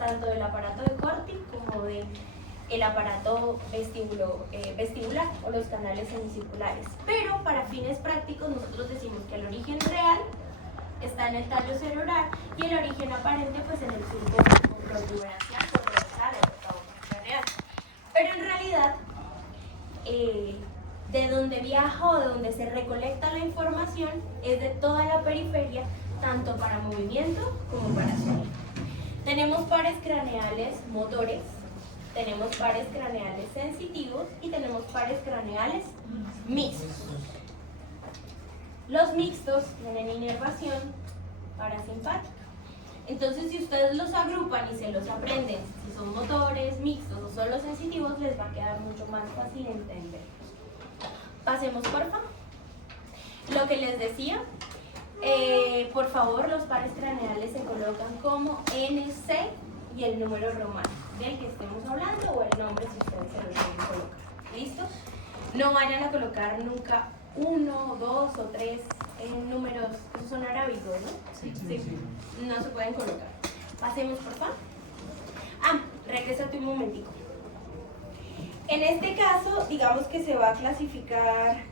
tanto del aparato de Corti como del aparato vestibular o los canales semicirculares. Pero para fines prácticos nosotros decimos que el origen real está en el tallo cerebral y el origen aparente pues en el surco protuberancial o dorsal o craneal. Pero en realidad de donde viaja o de donde se recolecta la información es de toda la periferia, tanto para movimiento como para sonido. Tenemos pares craneales motores, tenemos pares craneales sensitivos y tenemos pares craneales mixtos. Los mixtos tienen inervación parasimpática. Entonces, si ustedes los agrupan y se los aprenden, si son motores, mixtos o solo sensitivos, les va a quedar mucho más fácil entenderlos. Pasemos, por favor. Lo que les decía, por favor, los pares craneales se colocan como NC y el número romano del que estemos hablando o el nombre si ustedes se lo quieren colocar. ¿Listo? No vayan a colocar nunca 1, 2 o 3 números, esos son arábigos, ¿no? Sí. No se pueden colocar. Pasemos, por favor. Regrésate un momentico. En este caso, digamos que se va a clasificar,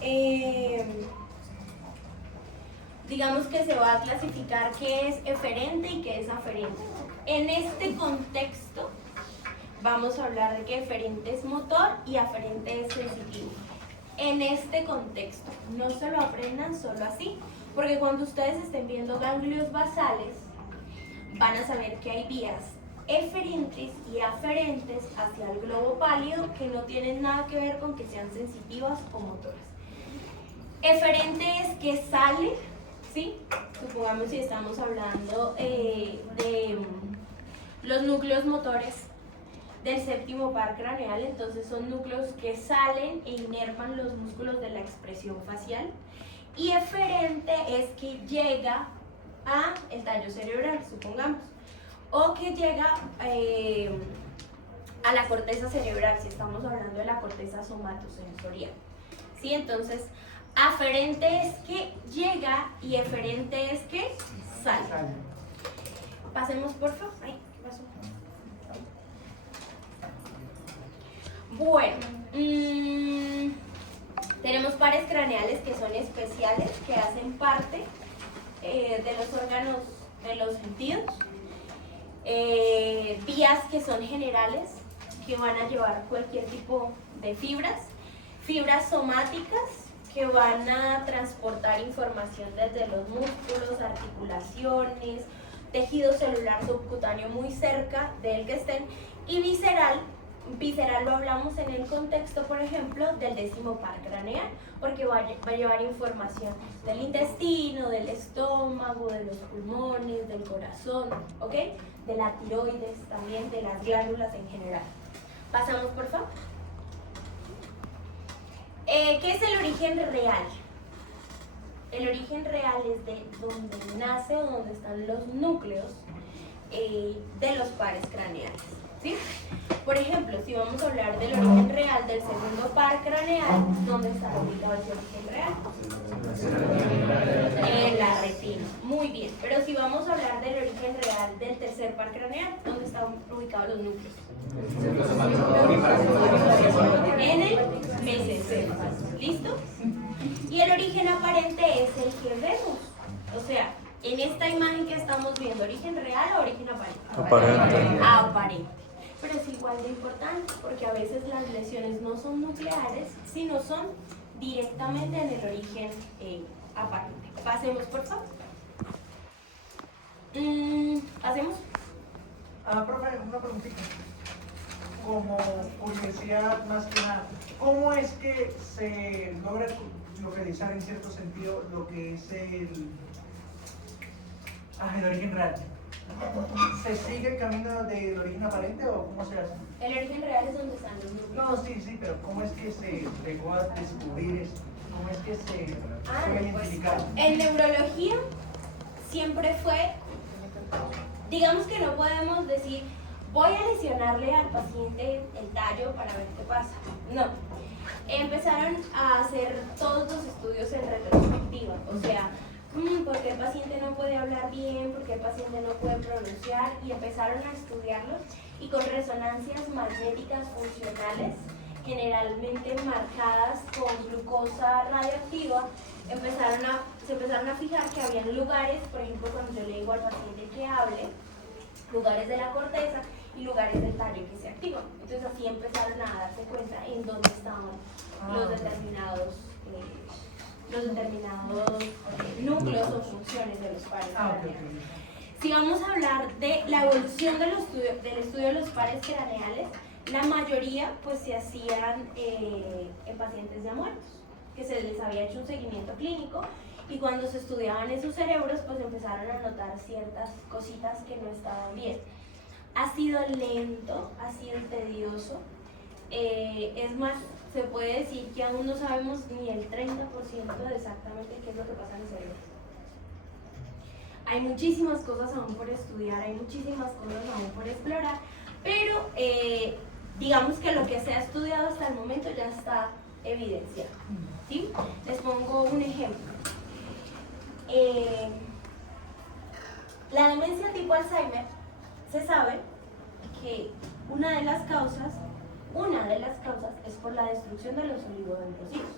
qué es eferente y qué es aferente. En este contexto, vamos a hablar de que eferente es motor y aferente es sensitivo. En este contexto, no se lo aprendan solo así, porque cuando ustedes estén viendo ganglios basales, van a saber que hay vías eferentes y aferentes hacia el globo pálido que no tienen nada que ver con que sean sensitivas o motoras. Eferente es que sale, ¿sí? Supongamos si estamos hablando de los núcleos motores del séptimo par craneal, entonces son núcleos que salen e inervan los músculos de la expresión facial. Y eferente es que llega a el tallo cerebral, supongamos, o que llega a la corteza cerebral, si estamos hablando de la corteza somatosensorial. ¿Sí? Entonces, aferente es que llega y eferente es que sale. Pasemos, por favor. Ay, ¿qué pasó? Bueno, tenemos pares craneales que son especiales, que hacen parte de los órganos de los sentidos. Vías que son generales, que van a llevar cualquier tipo de fibras somáticas que van a transportar información desde los músculos, articulaciones, tejido celular subcutáneo muy cerca del que estén, y visceral lo hablamos en el contexto, por ejemplo, del décimo par craneal, porque va a llevar información del intestino, del estómago, de los pulmones, del corazón, ¿ok? De la tiroides, también de las glándulas en general. Pasamos, por favor. ¿Qué es el origen real? El origen real es de donde nace o donde están los núcleos de los pares craneales, ¿sí? Por ejemplo, si vamos a hablar del origen real del segundo par craneal, ¿dónde está ubicado ese origen real? En la retina. Muy bien. Pero si vamos a hablar del origen real del tercer par craneal, ¿dónde están ubicados los núcleos? En el mesencéfalo. ¿Listo? Y el origen aparente es el que vemos. O sea, en esta imagen que estamos viendo, ¿origen real o origen aparente? Aparente. Pero es igual de importante porque a veces las lesiones no son nucleares, sino son directamente en el origen aparente. Pasemos, por favor. Pasemos. Profe, una preguntita. Como curiosidad más que nada, ¿cómo es que se logra localizar en cierto sentido lo que es el origen real? ¿Se sigue el camino del origen aparente o cómo se hace? El origen real es donde están los núcleos. No, sí, pero ¿cómo es que se llegó a descubrir esto? ¿Cómo es que se identificar? En neurología siempre fue, digamos que no podemos decir, voy a lesionarle al paciente el tallo para ver qué pasa. No. Empezaron a hacer todos los estudios en retrospectiva, o sea, ¿por qué el paciente no puede hablar bien? ¿Por qué el paciente no puede pronunciar? Y empezaron a estudiarlos y con resonancias magnéticas funcionales, generalmente marcadas con glucosa radioactiva, se empezaron a fijar que habían lugares, por ejemplo, cuando yo le digo al paciente que hable, lugares de la corteza y lugares del tallo que se activan. Entonces así empezaron a darse cuenta en dónde estaban los determinados núcleos o funciones de los pares craneales. Si vamos a hablar de la evolución del estudio de los pares craneales, la mayoría pues se hacían en pacientes ya muertos, que se les había hecho un seguimiento clínico, y cuando se estudiaban esos cerebros pues empezaron a notar ciertas cositas que no estaban bien. Ha sido lento, ha sido tedioso, es más, se puede decir que aún no sabemos ni el 30% de exactamente qué es lo que pasa en el cerebro. Hay muchísimas cosas aún por estudiar, hay muchísimas cosas aún por explorar, pero digamos que lo que se ha estudiado hasta el momento ya está evidenciado, ¿sí? Les pongo un ejemplo. La demencia tipo Alzheimer, se sabe que una de las causas es por la destrucción de los oligodendrocitos.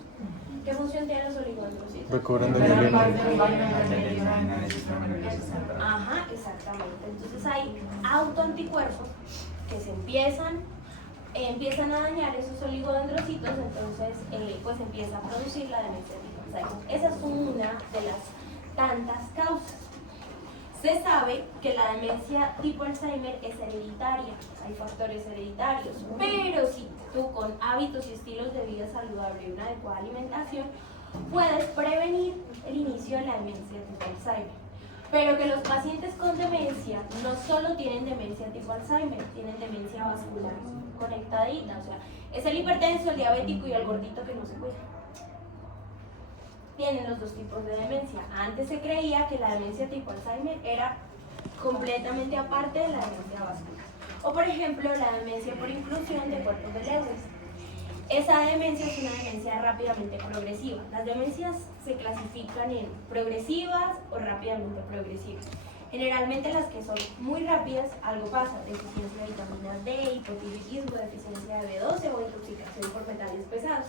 ¿Qué función tienen los oligodendrocitos? Recobran de Ajá, exactamente. Entonces hay autoanticuerpos que se empiezan a dañar esos oligodendrocitos, entonces pues empieza a producir la demencia tipo Alzheimer. Esa es una de las tantas causas. Se sabe que la demencia tipo Alzheimer es hereditaria, hay factores hereditarios, pero si tú con hábitos y estilos de vida saludable y una adecuada alimentación puedes prevenir el inicio de la demencia tipo Alzheimer. Pero que los pacientes con demencia no solo tienen demencia tipo Alzheimer, tienen demencia vascular conectadita, o sea, es el hipertenso, el diabético y el gordito que no se cuida. Tienen los dos tipos de demencia. Antes se creía que la demencia tipo Alzheimer era completamente aparte de la demencia vascular. O por ejemplo, la demencia por inclusión de cuerpos de Lewis. Esa demencia es una demencia rápidamente progresiva. Las demencias se clasifican en progresivas o rápidamente progresivas. Generalmente las que son muy rápidas, algo pasa, deficiencia de vitamina D, hipotiroidismo, deficiencia de B12 o intoxicación por metales pesados.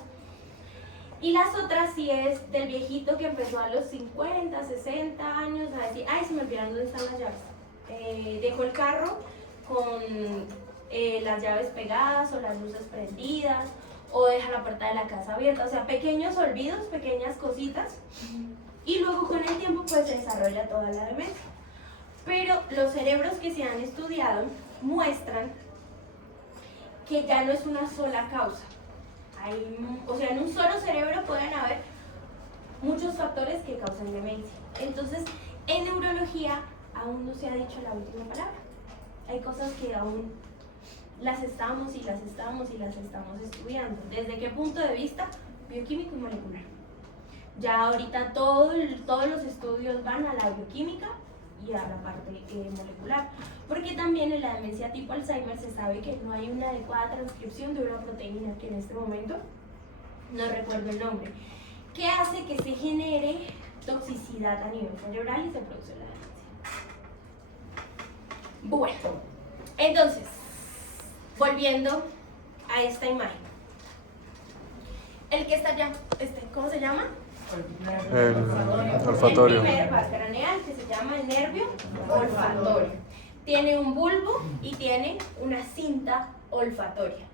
Y las otras sí es del viejito que empezó a los 50, 60 años a decir, ay, se me olvidaron dónde están las llaves. Dejó el carro con las llaves pegadas o las luces prendidas, o deja la puerta de la casa abierta, o sea, pequeños olvidos, pequeñas cositas, y luego con el tiempo pues se desarrolla toda la demencia. Pero los cerebros que se han estudiado muestran que ya no es una sola causa. O sea, en un solo cerebro pueden haber muchos factores que causan demencia. Entonces, en neurología aún no se ha dicho la última palabra. Hay cosas que aún las estamos estudiando. ¿Desde qué punto de vista? Bioquímico y molecular. Ya ahorita todos los estudios van a la bioquímica y a la parte molecular, porque también en la demencia tipo Alzheimer se sabe que no hay una adecuada transcripción de una proteína que en este momento no recuerdo el nombre, que hace que se genere toxicidad a nivel cerebral y se produce la demencia. Bueno, entonces, volviendo a esta imagen, el que está allá, ¿cómo se llama? El olfatorio. El primer par craneal, que se llama el nervio olfatorio. Tiene un bulbo y tiene una cinta olfatoria.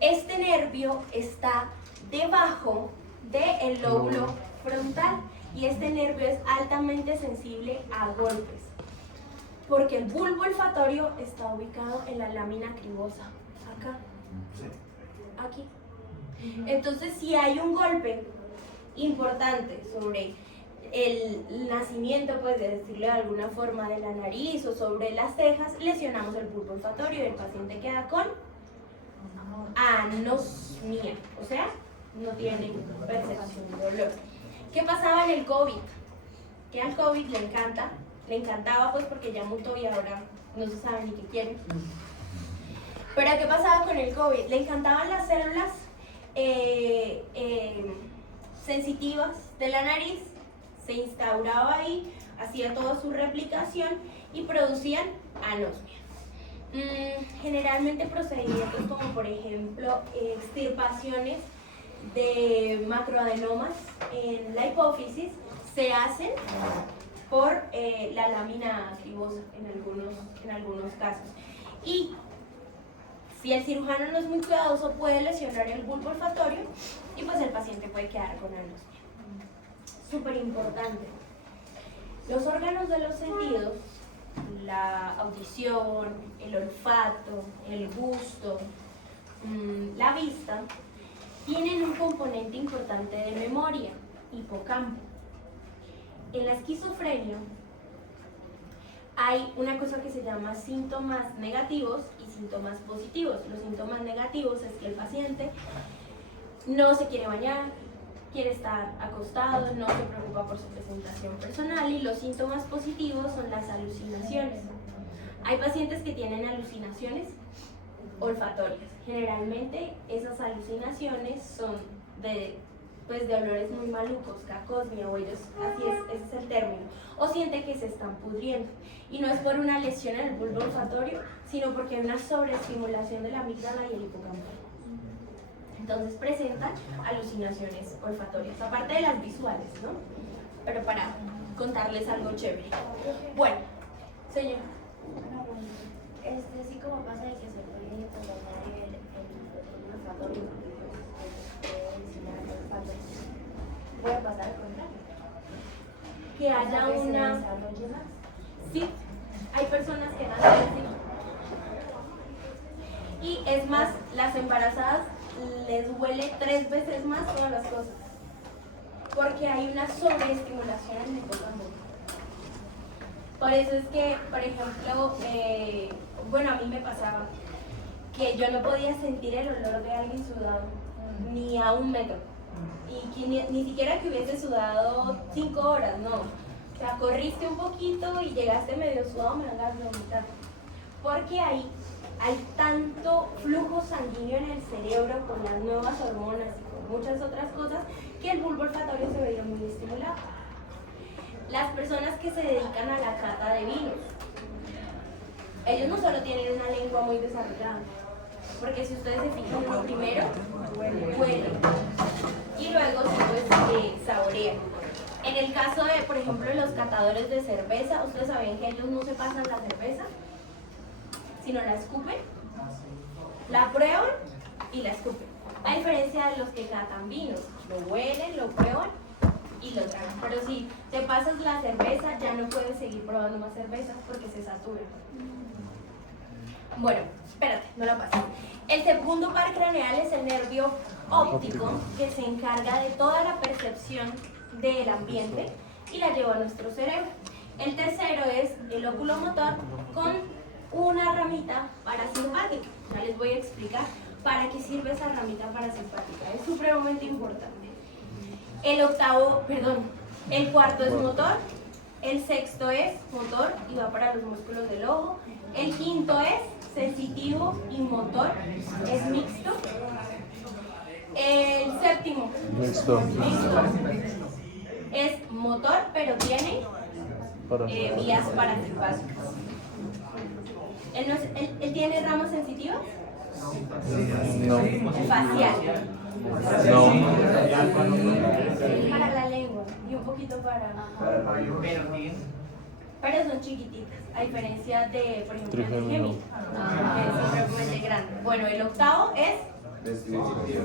Este nervio está debajo del lóbulo frontal y este nervio es altamente sensible a golpes, porque el bulbo olfatorio está ubicado en la lámina cribosa, acá, aquí. Entonces, si hay un golpe importante sobre el nacimiento, pues de decirlo de alguna forma, de la nariz o sobre las cejas, lesionamos el bulbo olfatorio y el paciente queda con anosmia, o sea, no tiene percepción de olor. ¿Qué pasaba en el COVID? Que al COVID le encantaba pues porque ya mutó y ahora no se sabe ni qué quiere. Pero ¿qué pasaba con el COVID? Le encantaban las células sensitivas de la nariz, Se instauraba ahí, hacía toda su replicación y producían anosmia. Generalmente procedimientos como por ejemplo extirpaciones de macroadenomas en la hipófisis se hacen por la lámina cribosa en algunos casos. Y si el cirujano no es muy cuidadoso puede lesionar el bulbo olfatorio y pues el paciente puede quedar con anosmia. Súper importante. Los órganos de los sentidos, la audición, el olfato, el gusto, la vista, tienen un componente importante de memoria, hipocampo. En la esquizofrenia hay una cosa que se llama síntomas negativos y síntomas positivos. Los síntomas negativos es que el paciente no se quiere bañar, quiere estar acostado, no se preocupa por su presentación personal, y los síntomas positivos son las alucinaciones. Hay pacientes que tienen alucinaciones olfatorias. Generalmente esas alucinaciones son de olores muy malucos, cacosmia o ellos, ese es el término, o siente que se están pudriendo. Y no es por una lesión en el bulbo olfatorio, sino porque hay una sobreestimulación de la amígdala y el hipocampo. Entonces presentan alucinaciones olfatorias, aparte de las visuales, ¿no? Pero para contarles algo chévere. Bueno, señor. Sí, como pasa de que se puede contagiar el olfatorio, puede pasar al contrario. Que haya que se una... desarrolle más. Sí, hay personas que nacen así. Y es más, las embarazadas les huele 3 veces más todas las cosas. Porque hay una sobreestimulación en el hipocampo. Por eso es que, por ejemplo, a mí me pasaba que yo no podía sentir el olor de alguien sudado, ni a 1 metro. Y que ni siquiera que hubiese sudado 5 horas, no. O sea, corriste un poquito y llegaste medio sudado, me hagas vomitar. Porque hay tanto flujo sanguíneo en el cerebro con las nuevas hormonas y con muchas otras cosas que el bulbo olfatorio se veía muy estimulado. Las personas que se dedican a la cata de vinos, ellos no solo tienen una lengua muy desarrollada, porque si ustedes se fijan, lo primero huele y luego saborean. En el caso de, por ejemplo, los catadores de cerveza, ustedes saben que ellos no se pasan la cerveza, sino la escupen, la prueban y la escupen. A diferencia de los que catan vinos, lo huelen, lo prueban y lo tragan. Pero si te pasas la cerveza, ya no puedes seguir probando más cervezas porque se satura. Bueno, espérate, no la pases. El segundo par craneal es el nervio óptico, que se encarga de toda la percepción del ambiente y la lleva a nuestro cerebro. El tercero es el oculomotor con una ramita parasimpática. Ya les voy a explicar para qué sirve esa ramita parasimpática. Es supremamente importante. El cuarto es motor, el sexto es motor y va para los músculos del ojo. El quinto es sensitivo y motor, es mixto. El séptimo Mixto. es motor, pero tiene vías parasimpáticas. ¿Él tiene ramas sensitivas? No. El facial. No. Para la lengua y un poquito para... Pero son chiquititas, a diferencia de, por ejemplo, el trigémino, que es supremamente grande. Bueno, el octavo es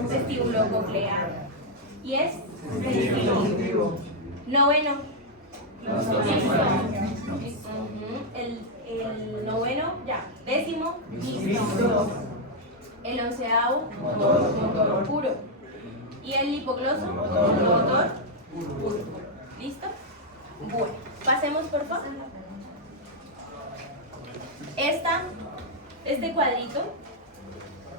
vestíbulo coclear y es sensitivo. Noveno. El noveno, ya. Décimo, mixto. El onceavo, motor puro. Y el hipogloso, motor puro. ¿Listo? Bueno, pasemos por favor. Este cuadrito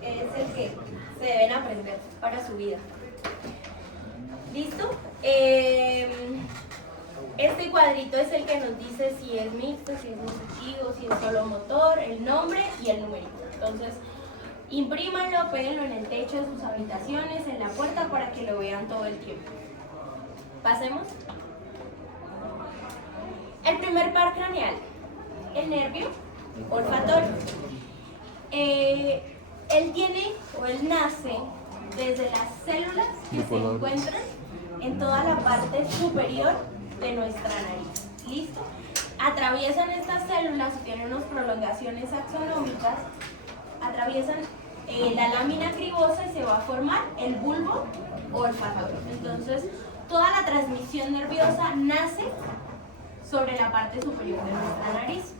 es el que se deben aprender para su vida. ¿Listo? Este cuadrito es el que nos dice si es mixto, si es sensitivo, si es solo motor, el nombre y el numerito. Entonces, imprímanlo, péguenlo en el techo de sus habitaciones, en la puerta, para que lo vean todo el tiempo. Pasemos. El primer par craneal, el nervio olfatorio. Él nace desde las células que se encuentran en toda la parte superior de nuestra nariz. ¿Listo? Atraviesan estas células, tienen unas prolongaciones axonómicas, atraviesan la lámina cribosa y se va a formar el bulbo olfatorio. Entonces, toda la transmisión nerviosa nace sobre la parte superior de nuestra nariz.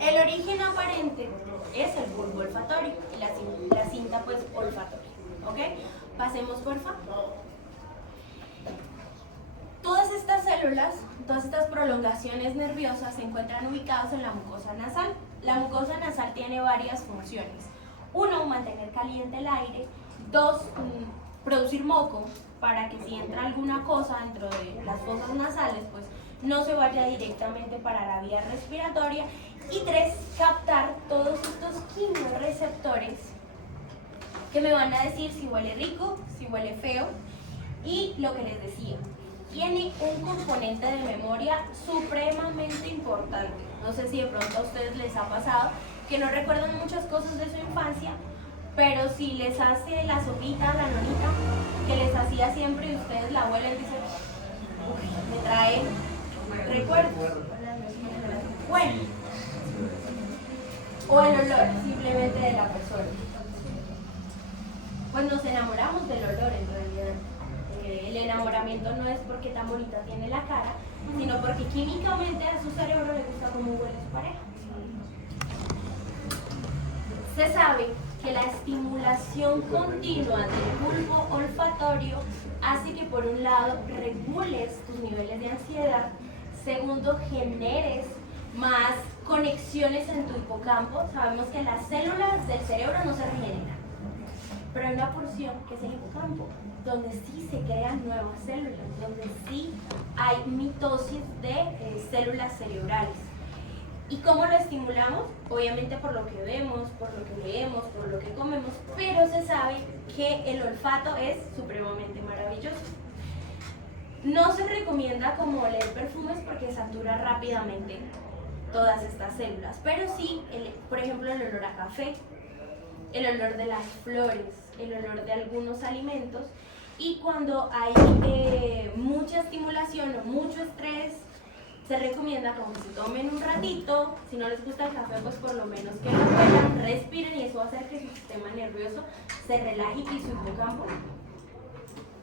El origen aparente es el bulbo olfatorio y la cinta pues olfatoria. ¿Ok? Pasemos por favor. Todas estas células, todas estas prolongaciones nerviosas se encuentran ubicadas en la mucosa nasal. La mucosa nasal tiene varias funciones. 1, mantener caliente el aire. 2, producir moco para que si entra alguna cosa dentro de las fosas nasales, pues no se vaya directamente para la vía respiratoria. Y 3, captar todos estos quimioreceptores que me van a decir si huele rico, si huele feo. Y lo que les decía, tiene un componente de memoria supremamente importante. No sé si de pronto a ustedes les ha pasado que no recuerdan muchas cosas de su infancia, pero si les hace la sopita, la nonita, que les hacía siempre y ustedes la huelen y dicen, uy, me trae recuerdos. Bueno, o el olor simplemente de la persona. Pues nos enamoramos del olor en realidad. El enamoramiento no es porque tan bonita tiene la cara, sino porque químicamente a su cerebro le gusta cómo huele su pareja. Se sabe que la estimulación continua del bulbo olfatorio hace que por un lado regules tus niveles de ansiedad, segundo generes más conexiones en tu hipocampo. Sabemos que las células del cerebro no se regeneran, pero hay una porción que es el hipocampo, donde sí se crean nuevas células, donde sí hay mitosis de células cerebrales. ¿Y cómo lo estimulamos? Obviamente por lo que vemos, por lo que leemos, por lo que comemos, pero se sabe que el olfato es supremamente maravilloso. No se recomienda como oler perfumes porque satura rápidamente todas estas células, pero sí, por ejemplo, el olor a café, el olor de las flores, el olor de algunos alimentos. Y cuando hay mucha estimulación o mucho estrés, se recomienda como que se tomen un ratito. Si no les gusta el café, pues por lo menos que lo huelan, respiren, y eso va a hacer que su sistema nervioso se relaje y su hipocampo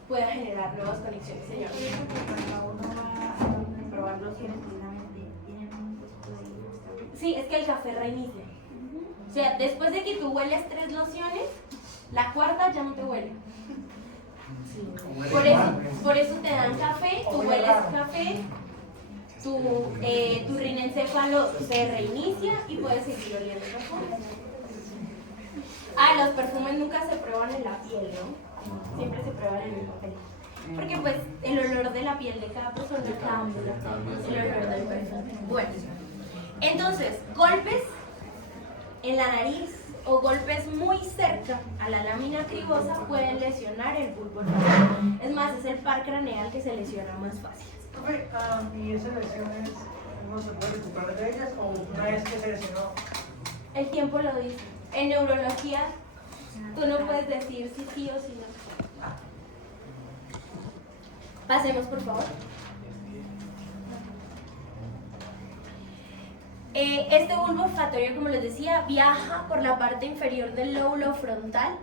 pueda generar nuevas conexiones. Señor. Cuando uno va a probarlo, tienen un poquito de... Sí, es que el café reinicia. O sea, después de que tú hueles 3 lociones, la cuarta ya no te huele. Sí. Por eso te dan café, tú hueles café, tu rinencéfalo se reinicia y puedes seguir oliendo perfumes. Los perfumes nunca se prueban en la piel, ¿no? Siempre se prueban en el papel. Porque pues el olor de la piel de cada persona cambia el olor del perfume. Bueno, entonces, golpes en la nariz o golpes muy cerca a la lámina cribosa pueden lesionar el bulbo olfatorio. Es más, es el par craneal que se lesiona más fácil. Profe, ¿y esas lesiones no se puede recuperar de ellas o una vez que se lesionó? El tiempo lo dice. En neurología, tú no puedes decir si sí o si no. Pasemos, por favor. Este bulbo olfatorio, como les decía, viaja por la parte inferior del lóbulo frontal,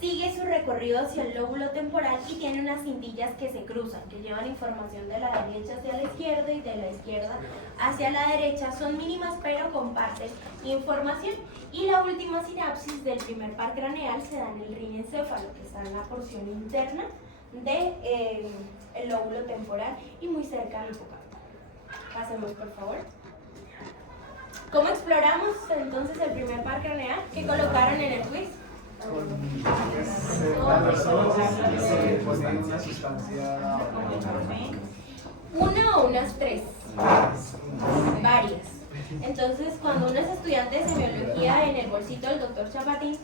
sigue su recorrido hacia el lóbulo temporal y tiene unas cintillas que se cruzan, que llevan información de la derecha hacia la izquierda y de la izquierda hacia la derecha. Son mínimas, pero comparten información. Y la última sinapsis del primer par craneal se da en el rinencéfalo, que está en la porción interna del lóbulo temporal y muy cerca del hipocampo. Pasemos, por favor. ¿Cómo exploramos entonces el primer par craneal que colocaron en el quiz? Se pone una sustancia. ¿Una o unas 3? Varias. Entonces, cuando uno es estudiante de semiología en el bolsito del doctor Chapatín,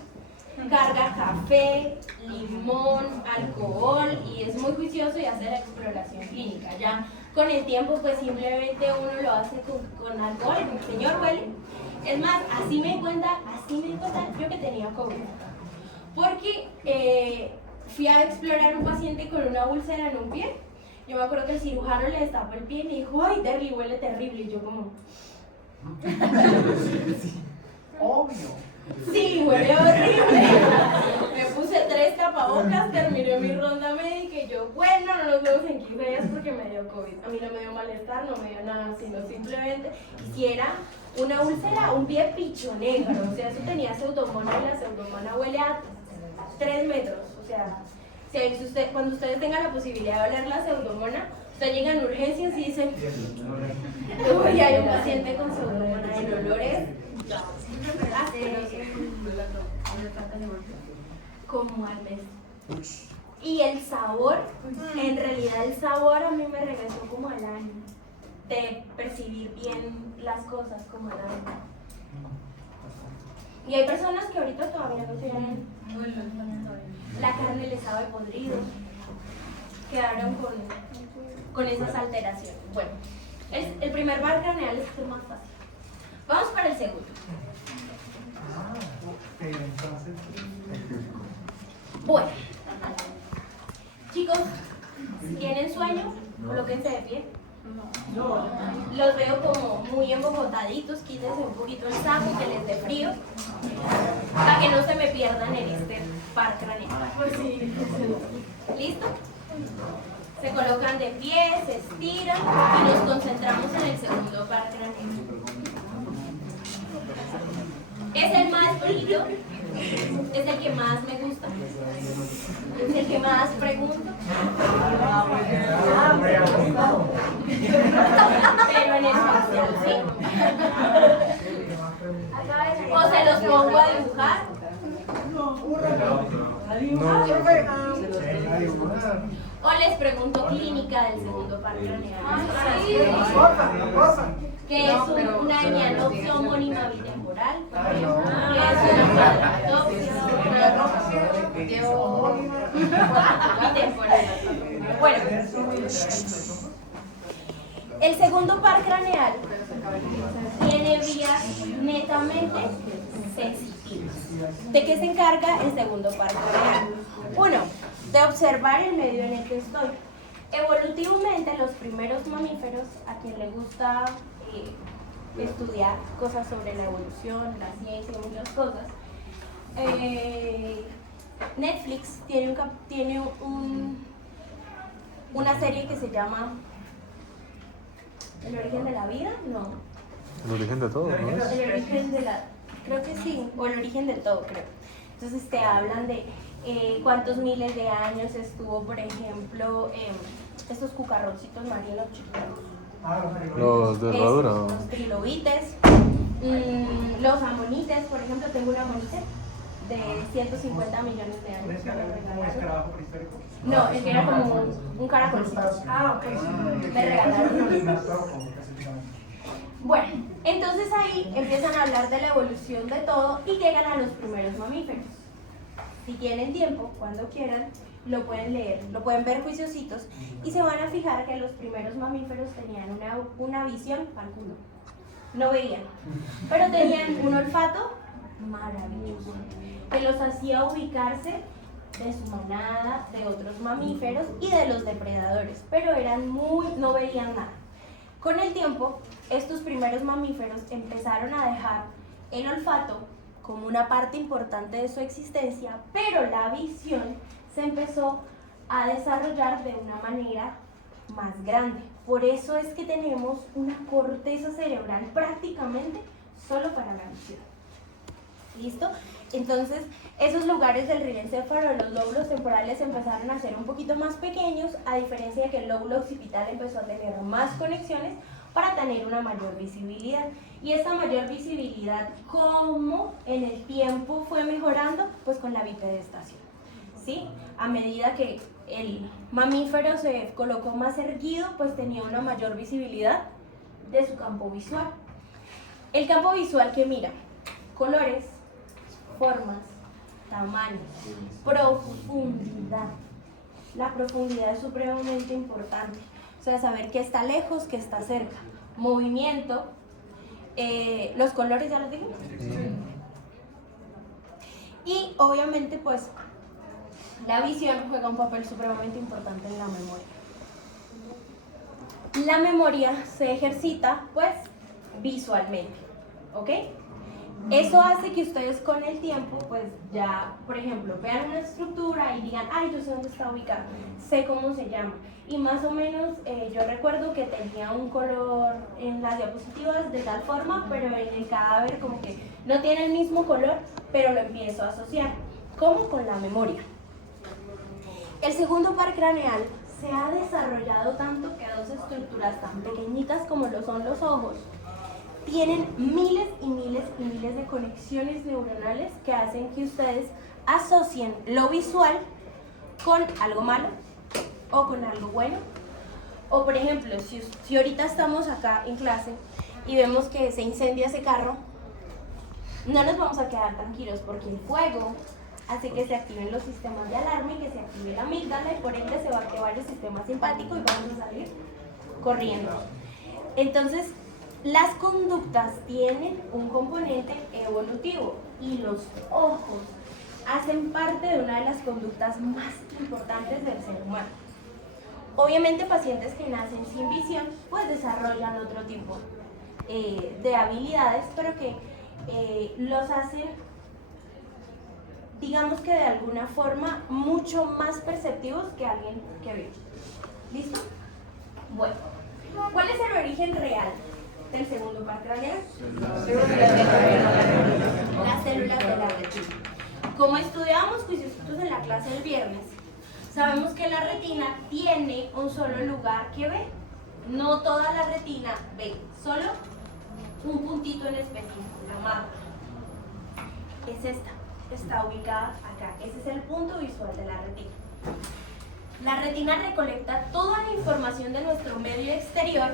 carga café, limón, alcohol y es muy juicioso y hace la exploración clínica. Ya con el tiempo pues simplemente uno lo hace con alcohol, el señor huele. Es más, así me di cuenta yo que tenía COVID. Porque fui a explorar un paciente con una úlcera en un pie. Yo me acuerdo que el cirujano le destapó el pie y me dijo, ay, Terry, huele terrible. Y yo como... Obvio. Sí, huele horrible. Me puse 3 tapabocas, terminé mi ronda médica y yo, bueno, no nos vemos en 15 días porque me dio COVID. A mí no me dio malestar, no me dio nada, sino simplemente hiciera una úlcera, un pie picho negro. O sea, eso tenía pseudomona y la pseudomona huele a 3 metros. O sea, cuando ustedes tengan la posibilidad de oler la pseudomona, ustedes llegan a urgencias y dicen, uy, hay un paciente con pseudomona, el olor es como al mes. Y el sabor, en realidad el sabor a mí me regresó como al año, de percibir bien las cosas como al año. Y hay personas que ahorita todavía no tienen, la carne les sabe podrido, quedaron con esas alteraciones. Bueno, el primer bar craneal es el más fácil. Vamos para el segundo. Entonces, Bueno, chicos, si tienen sueño, colóquense de pie. Los veo como muy embogotaditos, quítense un poquito el saco, que les dé frío, para que no se me pierdan en este par craneal. ¿Listo? Se colocan de pie, se estiran y nos concentramos en el segundo par craneal. Es el más bonito, es el que más me gusta, es el que más pregunto. Pero en espacial, ¿sí? O se los pongo a dibujar. O les pregunto clínica del segundo par craneal. Que es una añanopsia homónima bitemporal, que es una bitemporal. Bueno, el segundo par craneal tiene vías netamente sensitivas. ¿De qué se encarga el segundo par craneal? Uno, de observar el medio en el que estoy. Evolutivamente, los primeros mamíferos, a quien le gusta estudiar cosas sobre la evolución, la ciencia y muchas cosas, Netflix tiene una serie que se llama ¿El origen de la vida? No. El origen de todo, ¿no? El origen de la... Creo que sí, o el origen de todo, creo. Entonces te hablan de cuántos miles de años estuvo, por ejemplo, estos cucarroncitos marinos chiquitos. Los de herradura. Los trilobites, los amonites, por ejemplo, tengo un amonite de 150 millones de años. ¿Es como escarabajo prehistórico? No, es que era como un caracolcito. Ah, ok. Me regalaron. Bueno, entonces ahí empiezan a hablar de la evolución de todo y llegan a los primeros mamíferos. Si tienen tiempo, cuando quieran, lo pueden leer, lo pueden ver juiciositos y se van a fijar que los primeros mamíferos tenían una visión al culo. No veían, pero tenían un olfato maravilloso que los hacía ubicarse de su manada, de otros mamíferos y de los depredadores, pero no veían nada. Con el tiempo, estos primeros mamíferos empezaron a dejar el olfato como una parte importante de su existencia, pero la visión se empezó a desarrollar de una manera más grande. Por eso es que tenemos una corteza cerebral prácticamente solo para la visión. ¿Listo? Entonces, esos lugares del rilencéfalo, los lóbulos temporales empezaron a ser un poquito más pequeños, a diferencia de que el lóbulo occipital empezó a tener más conexiones para tener una mayor visibilidad. Y esta mayor visibilidad, ¿cómo en el tiempo fue mejorando? Pues con la bipedestación, ¿sí? A medida que el mamífero se colocó más erguido, pues tenía una mayor visibilidad de su campo visual. El campo visual que mira colores, formas, tamaño, profundidad. La profundidad es supremamente importante. O sea, saber qué está lejos, qué está cerca. Movimiento. Los colores ya los dije. Y obviamente pues la visión juega un papel supremamente importante en la memoria. La memoria se ejercita pues visualmente, ¿ok? Eso hace que ustedes con el tiempo pues ya, por ejemplo, vean una estructura y digan, ay, yo sé dónde está ubicada, sé cómo se llama. Y más o menos yo recuerdo que tenía un color en las diapositivas de tal forma, pero en el cadáver como que no tiene el mismo color, pero lo empiezo a asociar. ¿Cómo? Con la memoria. El segundo par craneal se ha desarrollado tanto que dos estructuras tan pequeñitas como lo son los ojos tienen miles y miles y miles de conexiones neuronales que hacen que ustedes asocien lo visual con algo malo o con algo bueno. O por ejemplo, si ahorita estamos acá en clase y vemos que se incendia ese carro, no nos vamos a quedar tranquilos porque el fuego hace que se activen los sistemas de alarma y que se active la amígdala y por ende se va a activar el sistema simpático y vamos a salir corriendo. Entonces, las conductas tienen un componente evolutivo y los ojos hacen parte de una de las conductas más importantes del ser humano. Obviamente pacientes que nacen sin visión pues desarrollan otro tipo de habilidades, pero que los hacen, digamos que de alguna forma, mucho más perceptivos que alguien que ve. ¿Listo? Bueno, ¿cuál es el origen real del segundo par craneal? Las células de la retina. Como estudiábamos juiciositos en la clase del viernes, sabemos que la retina tiene un solo lugar que ve. No toda la retina ve, solo un puntito en específico, la marca. Es esta, está ubicada acá. Ese es el punto visual de la retina. La retina recolecta toda la información de nuestro medio exterior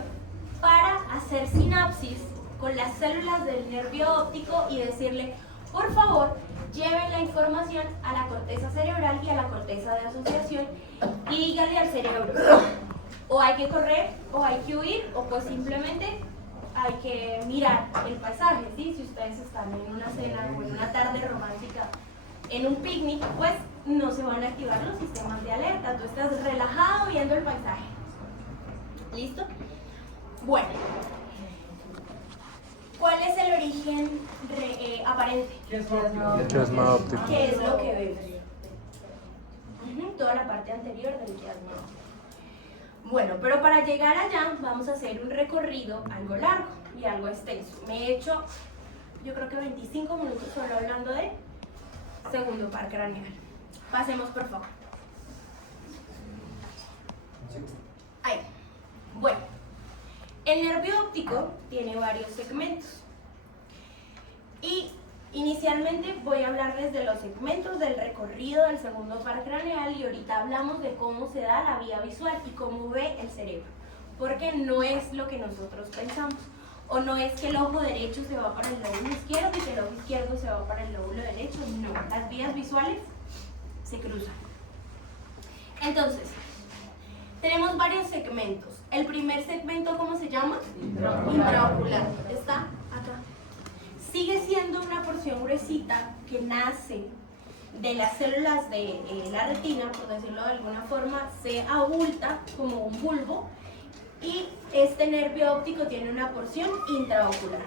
para hacer sinapsis con las células del nervio óptico y decirle, por favor, lleven la información a la corteza cerebral y a la corteza de asociación y díganle al cerebro, o hay que correr, o hay que huir, o pues simplemente hay que mirar el paisaje, ¿sí? Si ustedes están en una cena o en una tarde romántica, en un picnic, pues no se van a activar los sistemas de alerta, tú estás relajado viendo el paisaje. ¿Listo? Bueno, ¿cuál es el origen aparente? Chiasma óptico. ¿Qué es lo que vemos? Toda la parte anterior del chiasma. Bueno, pero para llegar allá vamos a hacer un recorrido algo largo y algo extenso. Me he hecho, yo creo que 25 minutos solo hablando de segundo par craneal. Pasemos por favor. Ahí. Bueno, el nervio óptico tiene varios segmentos. Y inicialmente voy a hablarles de los segmentos del recorrido del segundo par craneal y ahorita hablamos de cómo se da la vía visual y cómo ve el cerebro. Porque no es lo que nosotros pensamos. O no es que el ojo derecho se va para el lóbulo izquierdo y que el ojo izquierdo se va para el lóbulo derecho. No, las vías visuales se cruzan. Entonces, tenemos varios segmentos. El primer segmento, ¿cómo se llama? Intraocular. Está acá. Sigue siendo una porción gruesita que nace de las células de la retina, por decirlo de alguna forma, se abulta como un bulbo y este nervio óptico tiene una porción intraocular.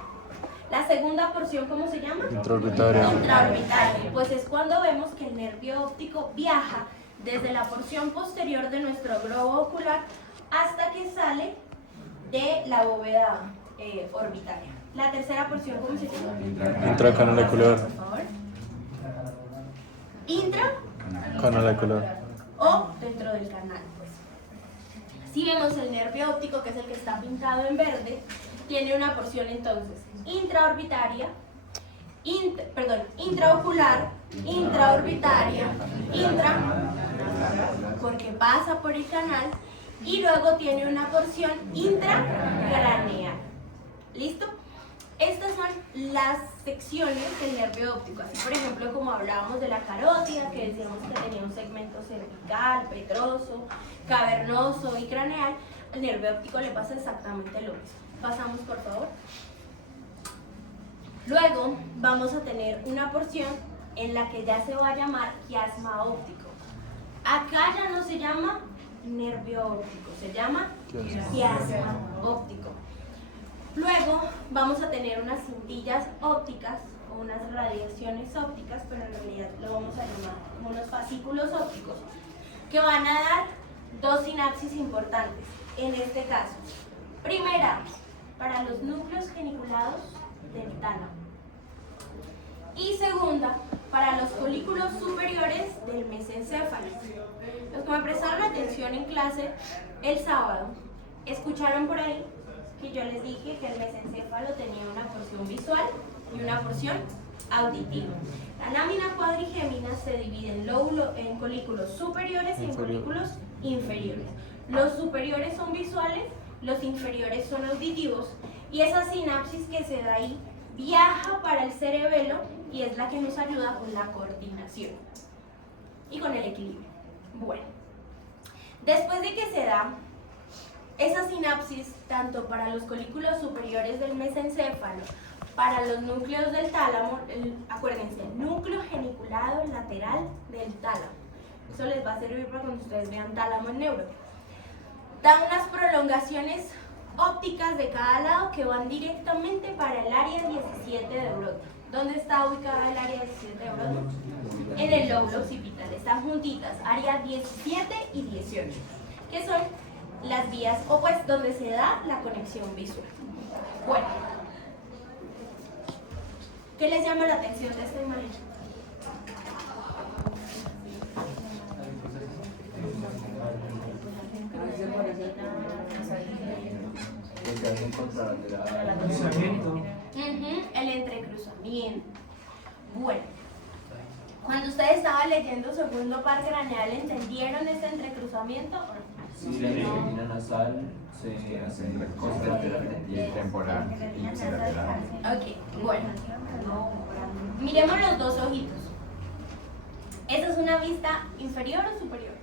La segunda porción, ¿cómo se llama? Intraorbitaria. Intraorbitaria. Pues es cuando vemos que el nervio óptico viaja desde la porción posterior de nuestro globo ocular hasta que sale de la bóveda orbitaria. La tercera porción, ¿cómo se llama? Intracanalicular. Por favor. Intra Canalicular. o dentro del canal, pues. Si vemos el nervio óptico, que es el que está pintado en verde, tiene una porción entonces intraorbitaria, intraocular, intraorbitaria, porque pasa por el canal, y luego tiene una porción intracraneal. ¿Listo? Estas son las secciones del nervio óptico. Así, por ejemplo, como hablábamos de la carótida, que decíamos que tenía un segmento cervical, petroso, cavernoso y craneal, al nervio óptico le pasa exactamente lo mismo. Pasamos, por favor. Luego vamos a tener una porción en la que ya se va a llamar quiasma óptico. Acá ya no se llama nervio óptico, se llama quiasma óptico. Luego vamos a tener unas cintillas ópticas o unas radiaciones ópticas, pero en realidad lo vamos a llamar como unos fascículos ópticos, que van a dar dos sinapsis importantes en este caso. Primera, para los núcleos geniculados del tálamo. Y segunda, para los folículos superiores del mesencéfalo. Los que me prestaron atención en clase el sábado, escucharon por ahí que yo les dije que el mesencéfalo tenía una porción visual y una porción auditiva. La lámina cuadrigémina se divide en folículos superiores y en folículos inferiores. Los superiores son visuales, los inferiores son auditivos, y esa sinapsis que se da ahí viaja para el cerebelo y es la que nos ayuda con la coordinación y con el equilibrio. Bueno, después de que se da esa sinapsis tanto para los folículos superiores del mesencéfalo, para los núcleos del tálamo, acuérdense, núcleo geniculado lateral del tálamo. Eso les va a servir para cuando ustedes vean tálamo en neuro. Da unas prolongaciones ópticas de cada lado que van directamente para el área 17 de Broca. ¿Dónde está ubicada el área 17 de Broca? En el lóbulo occipital. Están juntitas, área 17 y 18, que son las vías, o pues donde se da la conexión visual. Bueno, ¿qué les llama la atención de esta imagen? El entrecruzamiento. Bueno, cuando ustedes estaban leyendo segundo par craneal, ¿entendieron ese entrecruzamiento? Si la retina nasal se hace contralateral y temporal y ipsilateral. Ok, bueno. Miremos los dos ojitos. ¿Esa es una vista inferior o superior?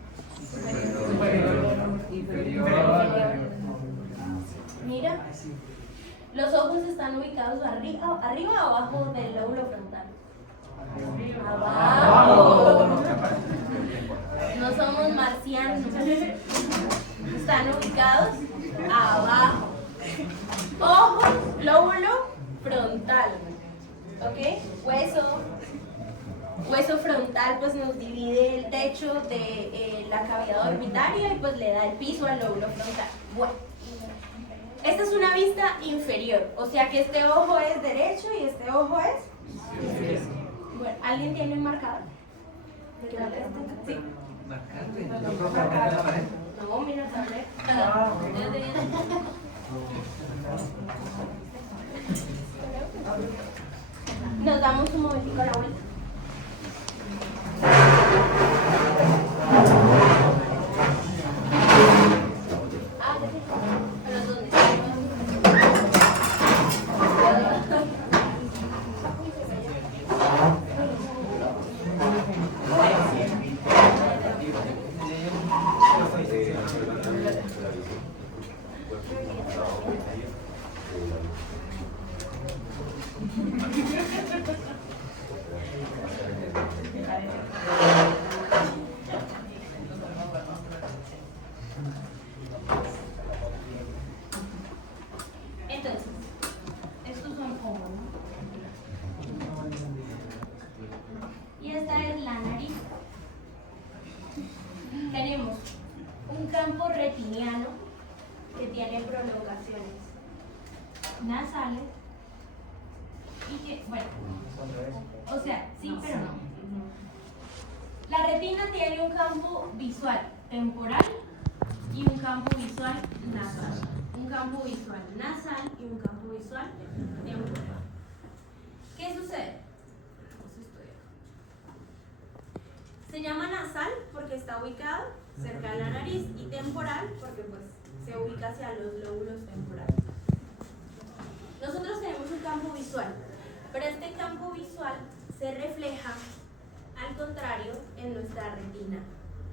Inferior. Mira, los ojos están ubicados arriba o abajo del lóbulo frontal. Abajo. No somos marcianos. Están ubicados abajo. Ojos, lóbulo frontal. ¿Ok? Hueso frontal pues nos divide el techo de la cavidad orbitaria y pues le da el piso al lóbulo frontal. Bueno, esta es una vista inferior, o sea que este ojo es derecho y este ojo es izquierdo. Bueno, ¿alguien tiene un marcador? Sí. No, mira el tablero. Nos damos un momentico a la vuelta. Entonces, estos son ojos, ¿no? Y esta es la nariz. Tenemos un campo retiniano que tiene prolongaciones nasales y que, bueno, o sea, sí, pero no. La retina tiene un campo visual temporal y un campo visual nasal. Un campo visual nasal y un campo visual temporal. ¿Qué sucede? Se llama nasal porque está ubicado cerca de la nariz y temporal porque pues se ubica hacia los lóbulos temporales. Nosotros tenemos un campo visual. se refleja al contrario en nuestra retina,